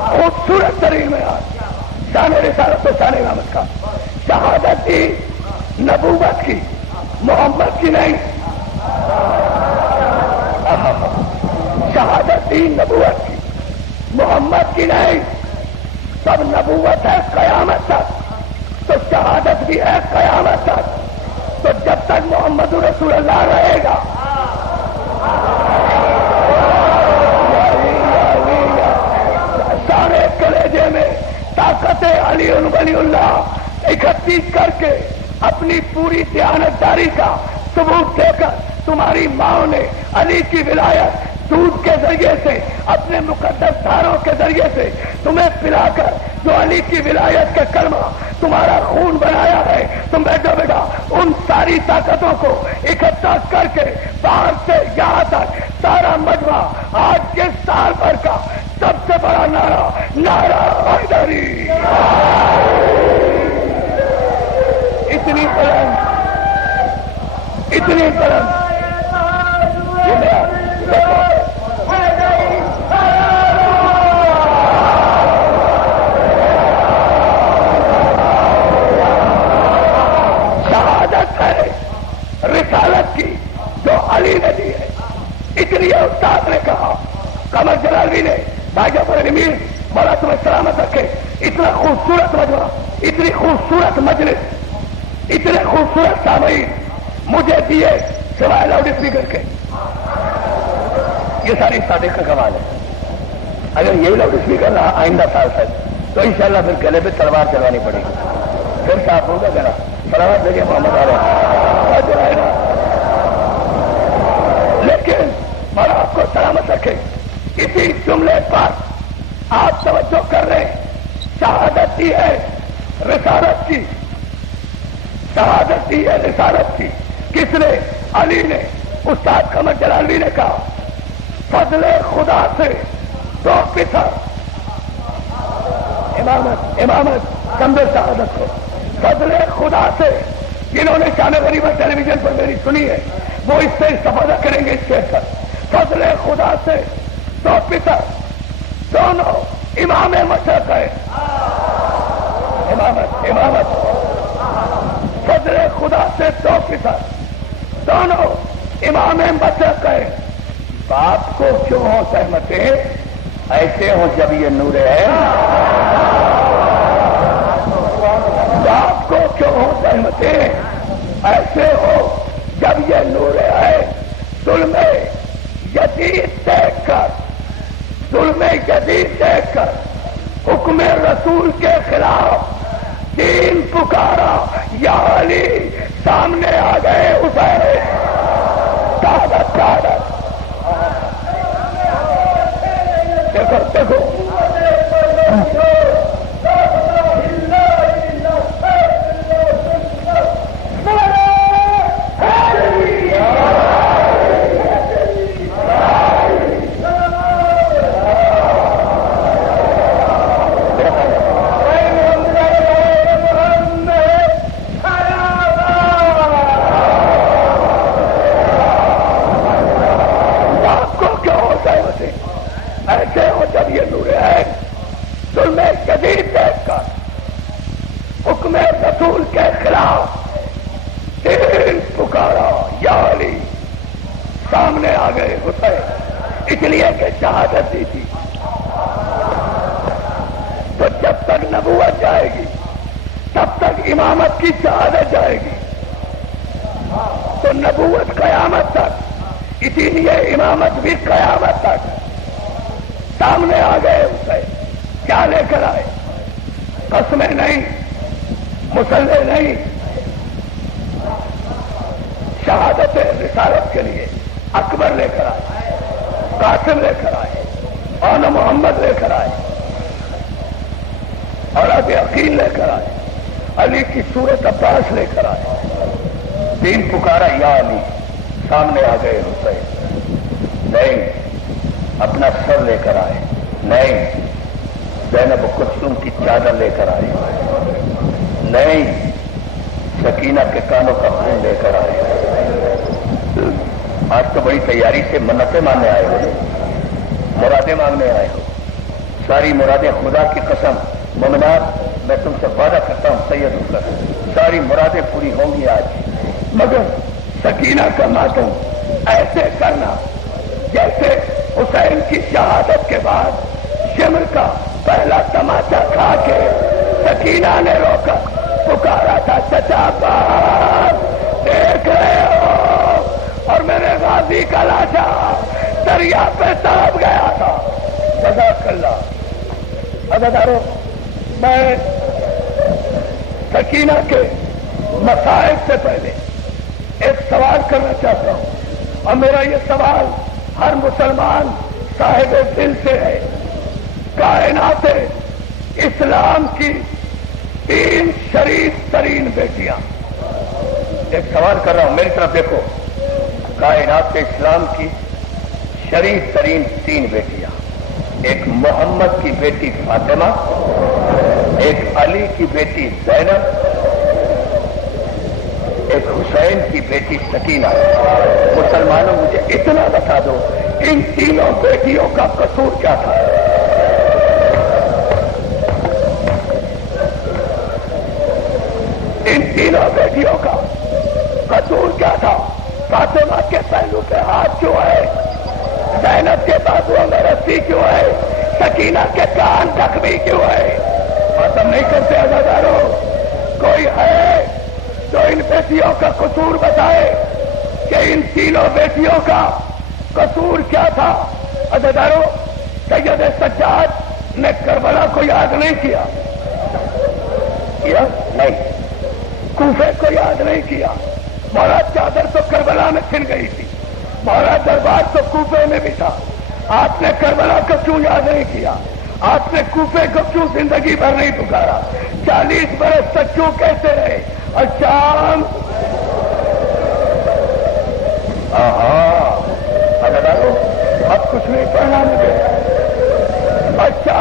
خوبصورت ترین میں شان رسالت و شان امامت کا شہادت دی نبوت کی, محمد کی نہیں. شہادت دی نبوت کی, محمد کی نہیں. سب نبوت ہے قیامت تک, تو شہادت بھی ہے قیامت تک. تو جب تک محمد رسول اللہ رہے گا سارے کلیجے میں طاقت علی ولی اللہ اکٹھی کر کے اپنی پوری دیانتداری کا ثبوت دے کر تمہاری ماں نے علی کی ولایت دودھ کے ذریعے سے اپنے مقدس دھاروں کے ذریعے سے تمہیں پلا کر جو علی کی ولایت کا کلمہ تمہارا خون بنایا ہے, تم بیٹھو بیٹا ان ساری طاقتوں کو اکٹھا کر کے باہر سے یہاں تک سارا مجمع آج کے سال بھر کا سب سے بڑا نعرہ, نعرہ حیدری. اتنی بلند, اتنی بلند. استاد نے کہا، قمر جلالی نے، بھائی جعفر امیر مولا تمہیں سلامت رکھے، اتنا خوبصورت مجمع، اتنی خوبصورت مجلس، اتنے خوبصورت سامعین مجھے دیے سوائے لاؤڈ اسپیکر کے. یہ ساری صادق کا کمال ہے. اگر یہی لاؤڈ اسپیکر رہا آئندہ سال تک تو انشاءاللہ پھر گلے پہ تلوار چلوانی پڑے گی. پھر صاف ہوگا گلا. سلامت دیکھیے محمد علیہ. لیکن مولا آپ کو سلامت رکھے. اسی جملے پر آپ توجہ کر رہے ہیں، شہادت دی ہے رسالت کی، شہادت دی ہے رسالت کی. کس نے؟ علی نے. استاد قمر جلالی نے کہا فضل خدا سے دو پتھر، امامت کمبر شہادت کو، فضل خدا سے. جنہوں نے شان غریبہ ٹیلی ویژن پر میری سنی ہے وہ اس سے استفادہ کریں گے اس شعر پر. فضل خدا سے دو پتھر، دونوں امام مشرق ہے. امامت فضل خدا سے دو پتھر، دونوں امام مشرق ہے. باپ کو کیوں ہو سہمتیں ایسے ہو جب یہ نور ہے. باپ کو کیوں ہو سہمتیں ایسے ہو جب یہ نور ہے. ظلم یزید دیکھ کر، ظلم یزید دیکھ کر حکم رسول کے خلاف دین پکارا یا علی، سامنے آ گئے حسین. شہادت شہادت. دیکھو دیکھو ایسے ہو جب یہ نور ہے. ظلم شدید دیکھ کر حکم رسول کے خلاف دین پکارا یا علی، سامنے آ گئے حسین. اس لیے کہ شہادت دی تھی. تو جب تک نبوت جائے گی تب تک امامت کی شہادت جائے گی. تو نبوت قیامت تک، اسی لیے امامت بھی قیامت تک. سامنے آ گئے حسین. کیا لے کر آئے؟ قسمیں نہیں، مسلح نہیں، شہادت رسالت کے لیے اکبر لے کر آئے، قاسم لے کر آئے، اور محمد لے کر آئے، اور اب عقیل لے کر آئے، علی کی صورت عباس لے کر آئے. دین پکارا یا علی، سامنے آ گئے حسین. نہیں اپنا سر لے کر آئے، نہیں زینب کلثوم کی چادر لے کر آئے، نہیں سکینہ کے کانوں کا خون لے کر آئے. آج تو بڑی تیاری سے منتیں ماننے آئے ہو، مرادیں مانگنے آئے ہو. ساری مرادیں خدا کی قسم مومنات میں تم سے وعدہ کرتا ہوں سید ہو کر ساری مرادیں پوری ہوں گی آج. مگر سکینہ کا ماتم ایسے کرنا جیسے حسین کی شہادت کے بعد شمر کا پہلا تماچا کھا کے سکینہ نے رو کر پکارا تھا چچا باپ دیکھ رہے ہو، اور میرے غازی کا لاشا دریا پہ تڑپ گیا تھا. جزاک اللہ. عزیزانو، میں سکینہ کے مصائب سے پہلے ایک سوال کرنا چاہتا ہوں، اور میرا یہ سوال ہر مسلمان صاحب دل سے ہے. کائنات اسلام کی 3 شریف ترین بیٹیاں. ایک سوال کر رہا ہوں، میری طرف دیکھو. کائنات اسلام کی شریف ترین 3 بیٹیاں، ایک محمد کی بیٹی فاطمہ، ایک علی کی بیٹی زینب، ایک حسین کی بیٹی سکینہ. مسلمانوں مجھے اتنا بتا دو ان تینوں بیٹیوں کا قصور کیا تھا؟ ان تینوں بیٹیوں کا قصور کیا تھا؟ فاطمہ کے پہلو پہ ہاتھ کیوں ہے؟ زینب کے بازوؤں میں رسی کیوں ہے؟ سکینہ کے کان زخمی کیوں ہے؟ ختم نہیں کرتے عزاداروں. کوئی ہے جو ان بیٹیوں کا قصور بتائے کہ ان تینوں بیٹیوں کا قصور کیا تھا؟ عزاداروں، سید سجاد نے کربلا کو یاد نہیں کیا نہیں، کوفے کو یاد نہیں کیا. مولا چادر تو کربلا میں چھن گئی تھی، مولا دربار تو کوفے میں بھی تھا. آپ نے کربلا کو کیوں یاد نہیں کیا؟ آپ نے کوفے کو کیوں زندگی بھر نہیں پکارا؟ 40 برس تک کیوں کہتے رہے اور شام اب کچھ نہیں پڑھنا مجھے. اچھا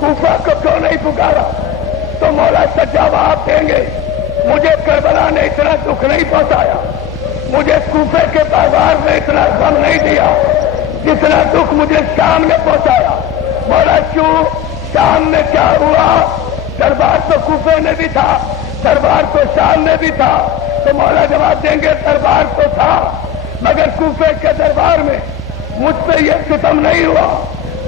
کوفہ کو کیوں نہیں پکارا؟ تو مولا سے جواب دیں گے مجھے کربلا نے اتنا دکھ نہیں پہنچایا، مجھے کوفے کے بازار میں اتنا غم نہیں دیا جتنا دکھ مجھے شام نے پہنچایا. مولا کیوں؟ شام میں کیا ہوا؟ دربار تو کوفے میں بھی تھا، دربار تو شام میں بھی تھا. تو مولا جواب دیں گے دربار تو تھا مگر کوفے کے دربار میں مجھ پہ یہ ستم نہیں ہوا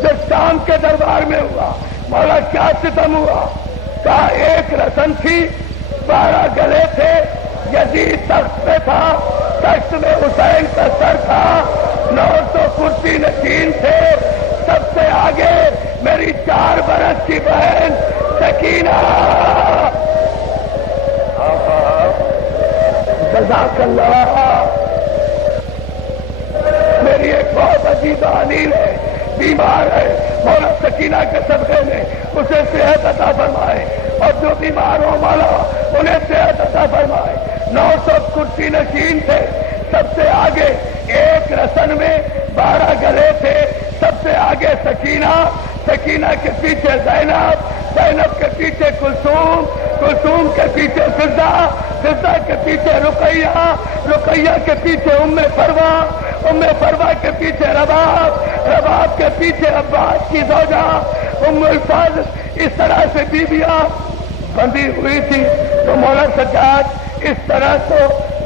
جو شام کے دربار میں ہوا. مولا کیا ستم ہوا؟ کہا ایک رسن تھی، 12 گلے تھے، یزید تخت پہ تھا، تخت میں حسین کا سر تھا، 900 کرسی نشین تھے، سب سے آگے میری 4 برس کی بہن سکینہ. جزاک اللہ. میری ایک بہت عجیب حلیل ہے، بیمار ہے، مولا سکینہ کے صدقے میں اسے صحت عطا فرمائے، اور جو بیمار ہو مولا انہیں صحت عطا فرمائے. 900 کرسی نشین تھے، سب سے آگے ایک رسن میں 12 گلے تھے، سب سے آگے سکینہ، سکینہ کے پیچھے زینب، زینب کے پیچھے کلثوم، کلثوم کے پیچھے فضہ، فضہ کے پیچھے رقیہ، رقیہ کے پیچھے ام فروا، ام فروا کے پیچھے رباب، رباب کے پیچھے عباس کی زوجہ ام الفضل. اس طرح سے بیویاں بندھی ہوئی تھی. تو مولا سجاد اس طرح تو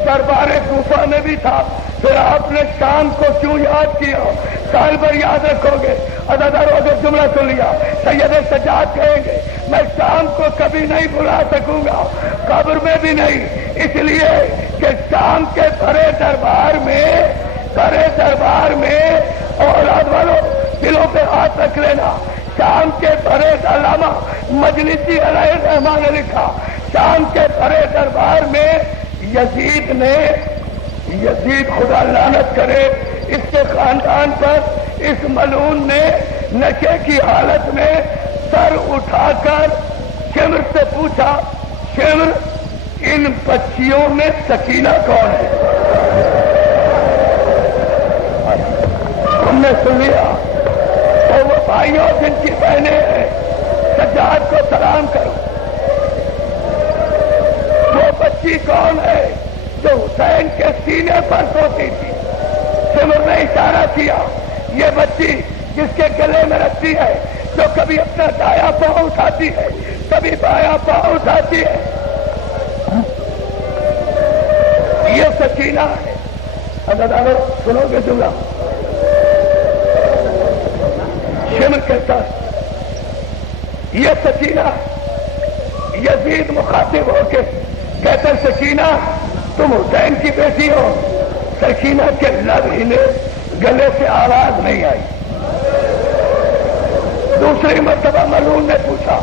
دربار کوفہ میں بھی تھا، پھر آپ نے شام کو کیوں یاد کیا؟ سال بھر یاد رکھو گے. عزاداروں نے جملہ سن لیا، سید سجاد کہیں گے میں شام کو کبھی نہیں بھلا سکوں گا، قبر میں بھی نہیں، اس لیے کہ شام کے بھرے دربار میں اولاد والوں دلوں پہ ہاتھ رکھ لینا. شام کے بھرے علامہ مجلسی علیہ الرحمٰن نے لکھا، شام کے بھرے دربار میں یزید خدا لعنت کرے اس کے خاندان پر، اس ملعون نے نشے کی حالت میں سر اٹھا کر شمر سے پوچھا، شمر ان بچیوں میں سکینہ کون ہے؟ تم نے سن لیا؟ اور وہ بھائیوں جن کی بہنیں ہیں سجاد کو سلام کرو. وہ بچی کون ہے جو حسین کے سینے پر سوتی تھی؟ شمر نے اشارہ کیا، یہ بچی جس کے گلے میں رکھتی ہے، جو کبھی اپنا دایاں پاؤں اٹھاتی ہے کبھی بایاں پاؤں اٹھاتی ہے، یہ سکینہ ہے. عزاداروں سنو گے جملہ؟ شمر کہتا یہ سکینہ. یزید مخاطب ہو کے کہتا سکینہ تم حسین کی بیٹی ہو. سکینہ کے لب ہلے، گلے سے آواز نہیں آئی. دوسری مرتبہ ملعون نے پوچھا،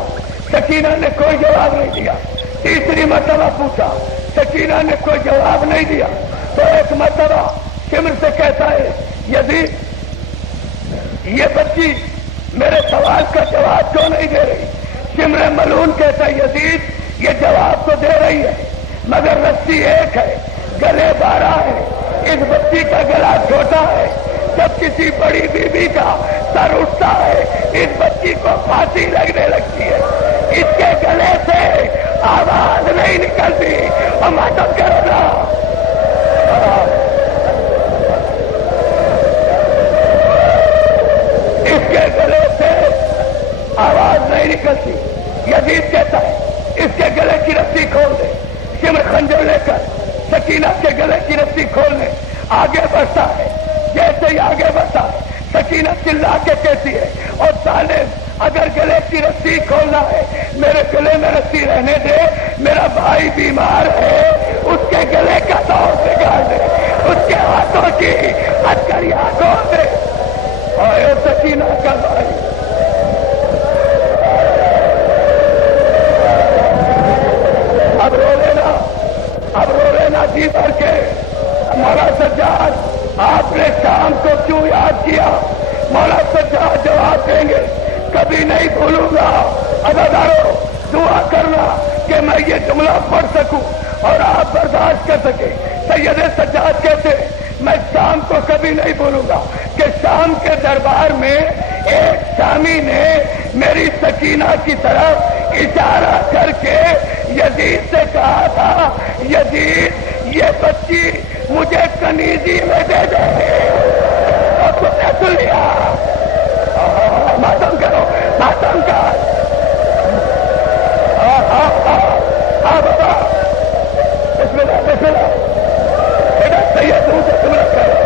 سکینہ نے کوئی جواب نہیں دیا. تیسری مرتبہ پوچھا، سکینہ نے کوئی جواب نہیں دیا. تو ایک مرتبہ شمر سے کہتا ہے یزید یہ بچی میرے سوال کا جواب کیوں نہیں دے رہی؟ شمر ملعون کہتا ہے یزید یہ جواب تو دے رہی ہے مگر رسی ایک ہے، گلے 12 ہے. اس بچی کا گلا چھوٹا ہے، جب کسی بڑی بیوی کا سر اٹھتا ہے اس بچی کو پھانسی لگنے لگتی ہے. اس کے گلے سے آواز نہیں نکلتی. اور ماتم کرو نا، اس کے گلے سے آواز نہیں نکلتی. یزید کہتا ہے اس کے گلے کی رسی کھول دے. شمر خنجر لے کر سکینہ کے گلے کی رسی کھول لے. آگے بڑھتا ہے، جیسے ہی آگے بڑھتا ہے سکینہ چلا کے کہتی ہے اور طالب اگر گلے کی رسی کھولنا ہے میرے گلے میں رسی رہنے دے، میرا بھائی بیمار ہے اس کے گلے کا دور بگاڑ دے، اس کے ہاتھوں کی ہتھکڑیاں کھول دے۔ اور سکینہ کا بھائی اب رو لینا جی بھر کے۔ مولا سجاد آپ نے شام کو کیوں یاد کیا؟ مولا سجاد جواب دیں گے کبھی نہیں بھولوں گا۔ عزادارو دعا کرنا کہ میں یہ جملہ پڑھ سکوں اور آپ برداشت کر سکیں۔ سید سجاد کہتے میں شام کو کبھی نہیں بھولوں گا کہ شام کے دربار میں ایک شامی نے میری سکینہ کی طرف اشارہ کر کے یزید سے کہا تھا یزید یہ بچی مجھے کنیزی میں دے دے، اور تم نے سن لیا۔ ماتم کرو، ماتم کر۔ بابا بسم اللہ بسم اللہ، بیٹا سید ہوں سے تم رکھ کرو۔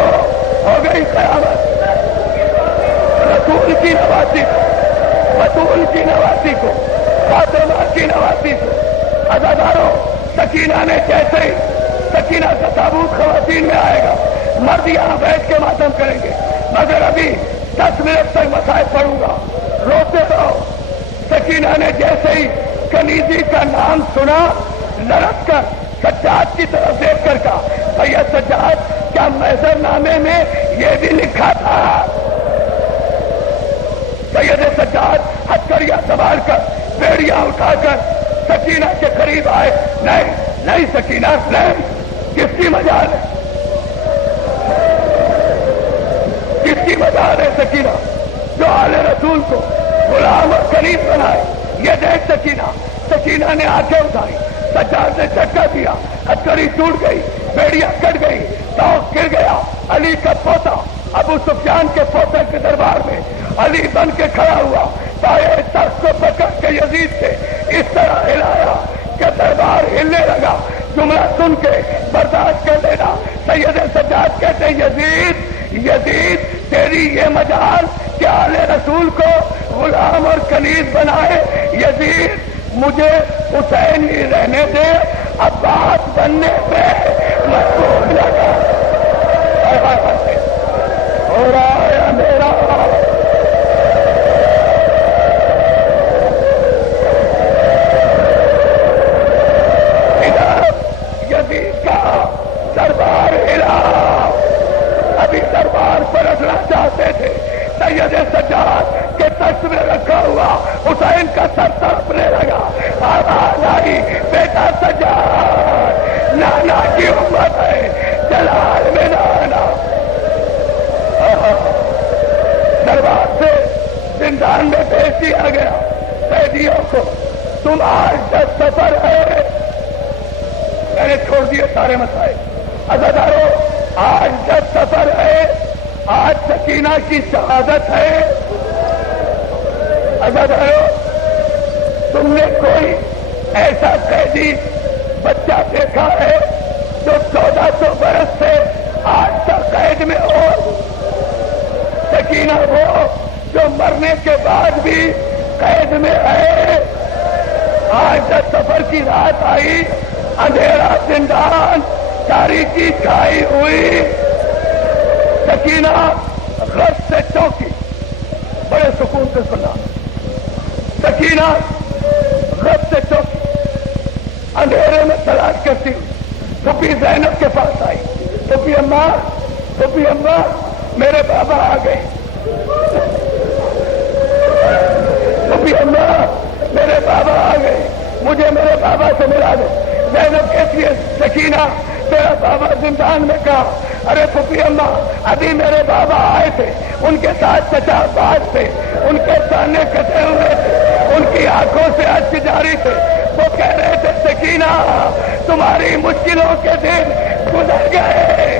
رو ہو گئی قیامت۔ رسول کی نواسی کو، بطول کی نواسی کو، فاطمہ کی نواسی کو، عزادارو سکینہ نے جیسے ہی سکینہ کا تابوت خواتین میں آئے گا مرد یہاں بیٹھ کے ماتم کریں گے، مگر ابھی 10 منٹ تک مسائل پڑھوں گا، روتے رہو۔ سکینہ نے جیسے ہی کنیزی کا نام سنا لڑک کر سجاد کی طرف دیکھ کر کہا سید سجاد کیا محضر نامے میں یہ بھی لکھا تھا؟ سید سجاد ہتھکڑیاں سنبھال کر بیڑیاں اٹھا کر سکینہ کے قریب آئے۔ نہیں نہیں سکینہ نہیں، کس کی مجال ہے؟ کس کی مجال ہے سکینہ جو آل رسول کو غلام اور کنیز بنائے؟ یہ دیکھ سکینہ۔ سکینہ نے آنکھیں اٹھائی، سجاد نے جھٹکا دیا، ہتھکڑی ٹوٹ گئی، بیڑیاں کٹ گئی، توق گر گیا۔ علی کا پوتا ابو سفیان کے پوتے کے دربار میں علی بن کے کھڑا ہوا، پائے تخت کو پکڑ کے یزید سے اس طرح ہلایا کہ دربار ہلنے لگا۔ جملہ سن کے برداشت کر لینا۔ سید سجاد کہتے ہیں یزید تیری یہ مجال کہ آل رسول کو غلام اور کنیز بنائے۔ یزید مجھے حسین ہی رہنے دے، عباس بننے پہ مجبور لگا۔ ہو رہا ہے میرا یزید کا دربار ہلا۔ ابھی دربار پلٹنا چاہتے تھے، سید سجاد کے تخت میں رکھا ہوا حسین کا سر تڑپنے لگا۔ آواز آئی بیٹا سجاد نانا کی امت ہے، جلال میں نانا۔ دربار سے زندان میں بھیج دیا گیا قیدیوں کو، تم آج 10 سفر ہے۔ میں نے چھوڑ دیے سارے مسائل۔ عزادارو آج 10 سفر ہے، آج سکینہ کی شہادت ہے۔ عزادارو تم نے کوئی ایسا قیدی بچہ دیکھا ہے جو 1400 برس سے آج تک قید میں ہو؟ سکینہ وہ جو مرنے کے بعد بھی قید میں ہے۔ آج 10 سفر کی رات آئی، اندھیرا زندان، تاریکی چھائی ہوئی۔ سکینہ غش سے چوکی، بڑے سکون سے سنا۔ سکینہ غش سے چوکی، اندھیرے میں تلاش کرتی ہوئی پھوپھی زینب کے پاس آئی۔ پھوپھی اماں میرے بابا آ گئے۔ پھوپھی اماں میرے بابا آ گئے، مجھے میرے بابا سے ملا دو۔ زینب کہتی ہے سکینہ تیرا بابا زندان میں کہا؟ ارے پھوپھی اماں ابھی میرے بابا آئے تھے، ان کے ساتھ چچا باز تھے، ان کے سانے کٹے ہوئے تھے، ان کی آنکھوں سے اشک جاری تھے، وہ کہہ رہے تھے سکینہ تمہاری مشکلوں کے دن گزر گئے،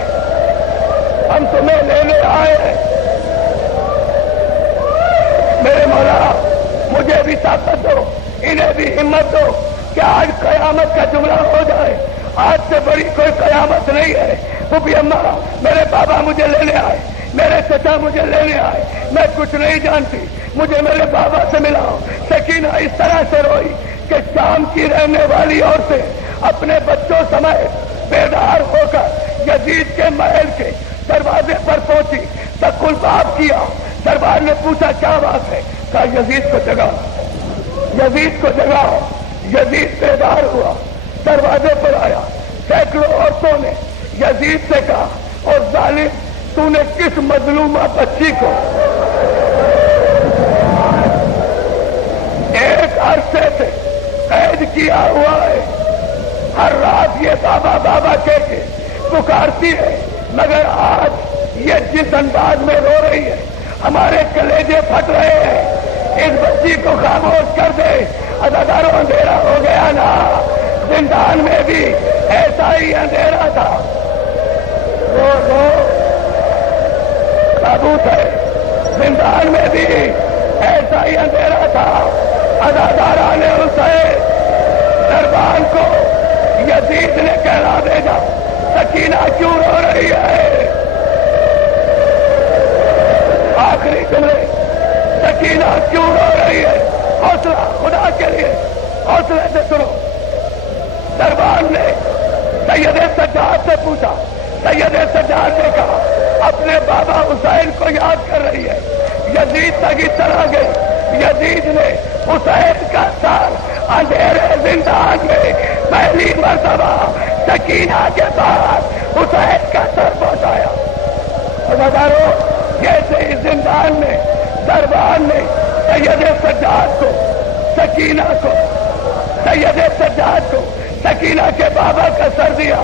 ہم تمہیں لینے آئے۔ میرے مولا مجھے بھی طاقت دو، انہیں بھی ہمت دو کہ آج قیامت کا جملہ ہو جائے، آج سے بڑی کوئی قیامت نہیں ہے۔ پھوپھی اماں میرے بابا مجھے لینے آئے، میرے چچا مجھے لینے آئے، میں کچھ نہیں جانتی، مجھے میرے بابا سے ملاؤ۔ سکینہ اس طرح سے روئی کہ شام کی رہنے والی عورتیں اپنے بچوں سمیت بیدار ہو کر یزید کے محل کے دروازے پر پہنچی، دخل باب کیا۔ دربار نے پوچھا کیا بات ہے؟ کہا یزید کو جگاؤ، یزید کو جگاؤ۔ یزید بیدار ہوا، دروازے پر آیا۔ سینکڑوں عورتوں نے یزید سے کہا، اور ظالم تو نے کس مظلومہ بچی کو ایک عرصے سے قید کیا ہوا ہے؟ ہر رات یہ بابا بابا کہہ کے پکارتی ہے، مگر آج یہ جس انداز میں رو رہی ہے ہمارے کلیجے پھٹ رہے ہیں۔ اس بچی کو خاموش کر دے۔ اداداروں اندھیرا ہو گیا نا، زندان میں بھی ایسا ہی اندھیرا تھا۔ رو رو ثابوت ہے، زندان میں بھی ایسا ہی اندھیرا تھا۔ ادادارہ نے اسے دربان کو یزید نے کہلا بھیجا، سکینہ کیوں رو رہی ہے؟ آخری جملے، سکینہ کیوں رو رہی ہے؟ حوصلہ، خدا کے لیے حوصلے سے سنو۔ دربان نے سید سجاد سے پوچھا، سید سجاد نے کہا اپنے بابا حسین کو یاد کر رہی ہے، یزید تک ہی چلا گئی۔ یزید نے حسین کا سر اندھیرے زندان میں پہلی مرتبہ سکینہ کے بعد حسین کا سر پہنچایا۔ خداداروں، جیسے اس زندان میں دربار نے سید سجاد کو، سکینہ کو، سید سجاد کو سکینہ کے بابا کا سر دیا،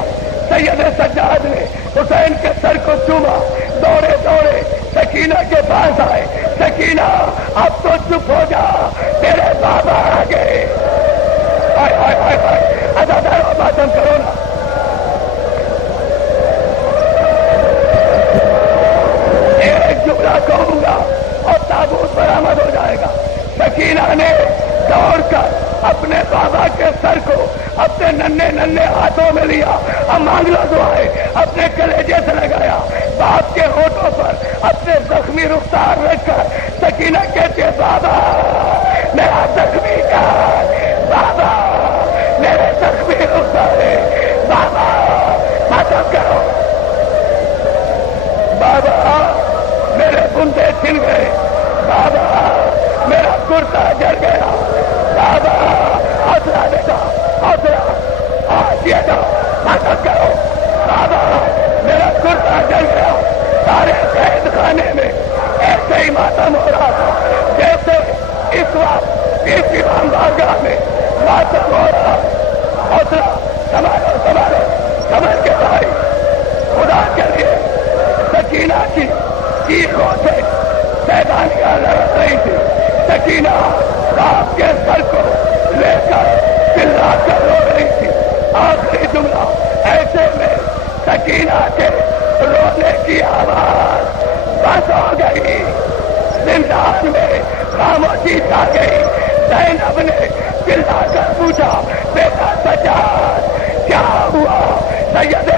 سید سجاد نے حسین کے سر کو چوما، دوڑے دوڑے سکینہ کے پاس آئے۔ سکینہ اب تو چپ ہو جا، تیرے بابا آ گئے۔ ہائے ہائے ہائے ہائے، اداداروں ماتم کرو نا۔ ایک جملہ کہوں گا اور تابوت برآمد ہو جائے گا۔ سکینہ نے دوڑ کر اپنے بابا کے سر کو اپنے ننھے ننھے ہاتھوں میں لیا اور مانگ لو دعائیں، اپنے کلیجے سے لگایا، باپ کے ہونٹوں پر اپنے زخمی رخسار رکھ کر سکینہ کہتے ہیں بابا میرا زخمی کر، بابا میرے زخمی رخسار، بابا ماتم کرو، بابا میرے بندے چھن گئے، بابا میرا کرتا جل گیا، بابا حوصلہ بیٹا، حوصلہ دیا جاؤ، ماتم کرو، بابا میرا کرتا جل گیا۔ سارے قید خانے میں ایسے ہی ماتم ہو رہا تھا جیسے اس وقت اس امام بارگاہ میں ماتم ہو رہا۔ حوصلہ سنبھالو، سنبھالو، سمجھ کے بھائی، خدا کے لیے۔ سکینہ کی چیخوں سے سیدانیاں لڑک رہی تھی۔ سکینہ باپ کے سر کو لے کر چلا کر رو رہی تھی۔ آخری جملہ، ایسے میں سکینہ کے رونے کی آواز بند ہو گئی، زندان میں خاموشی چھا گئی۔ زینب نے چلا کر پوچھا بیٹا سجاد کیا ہوا؟ سید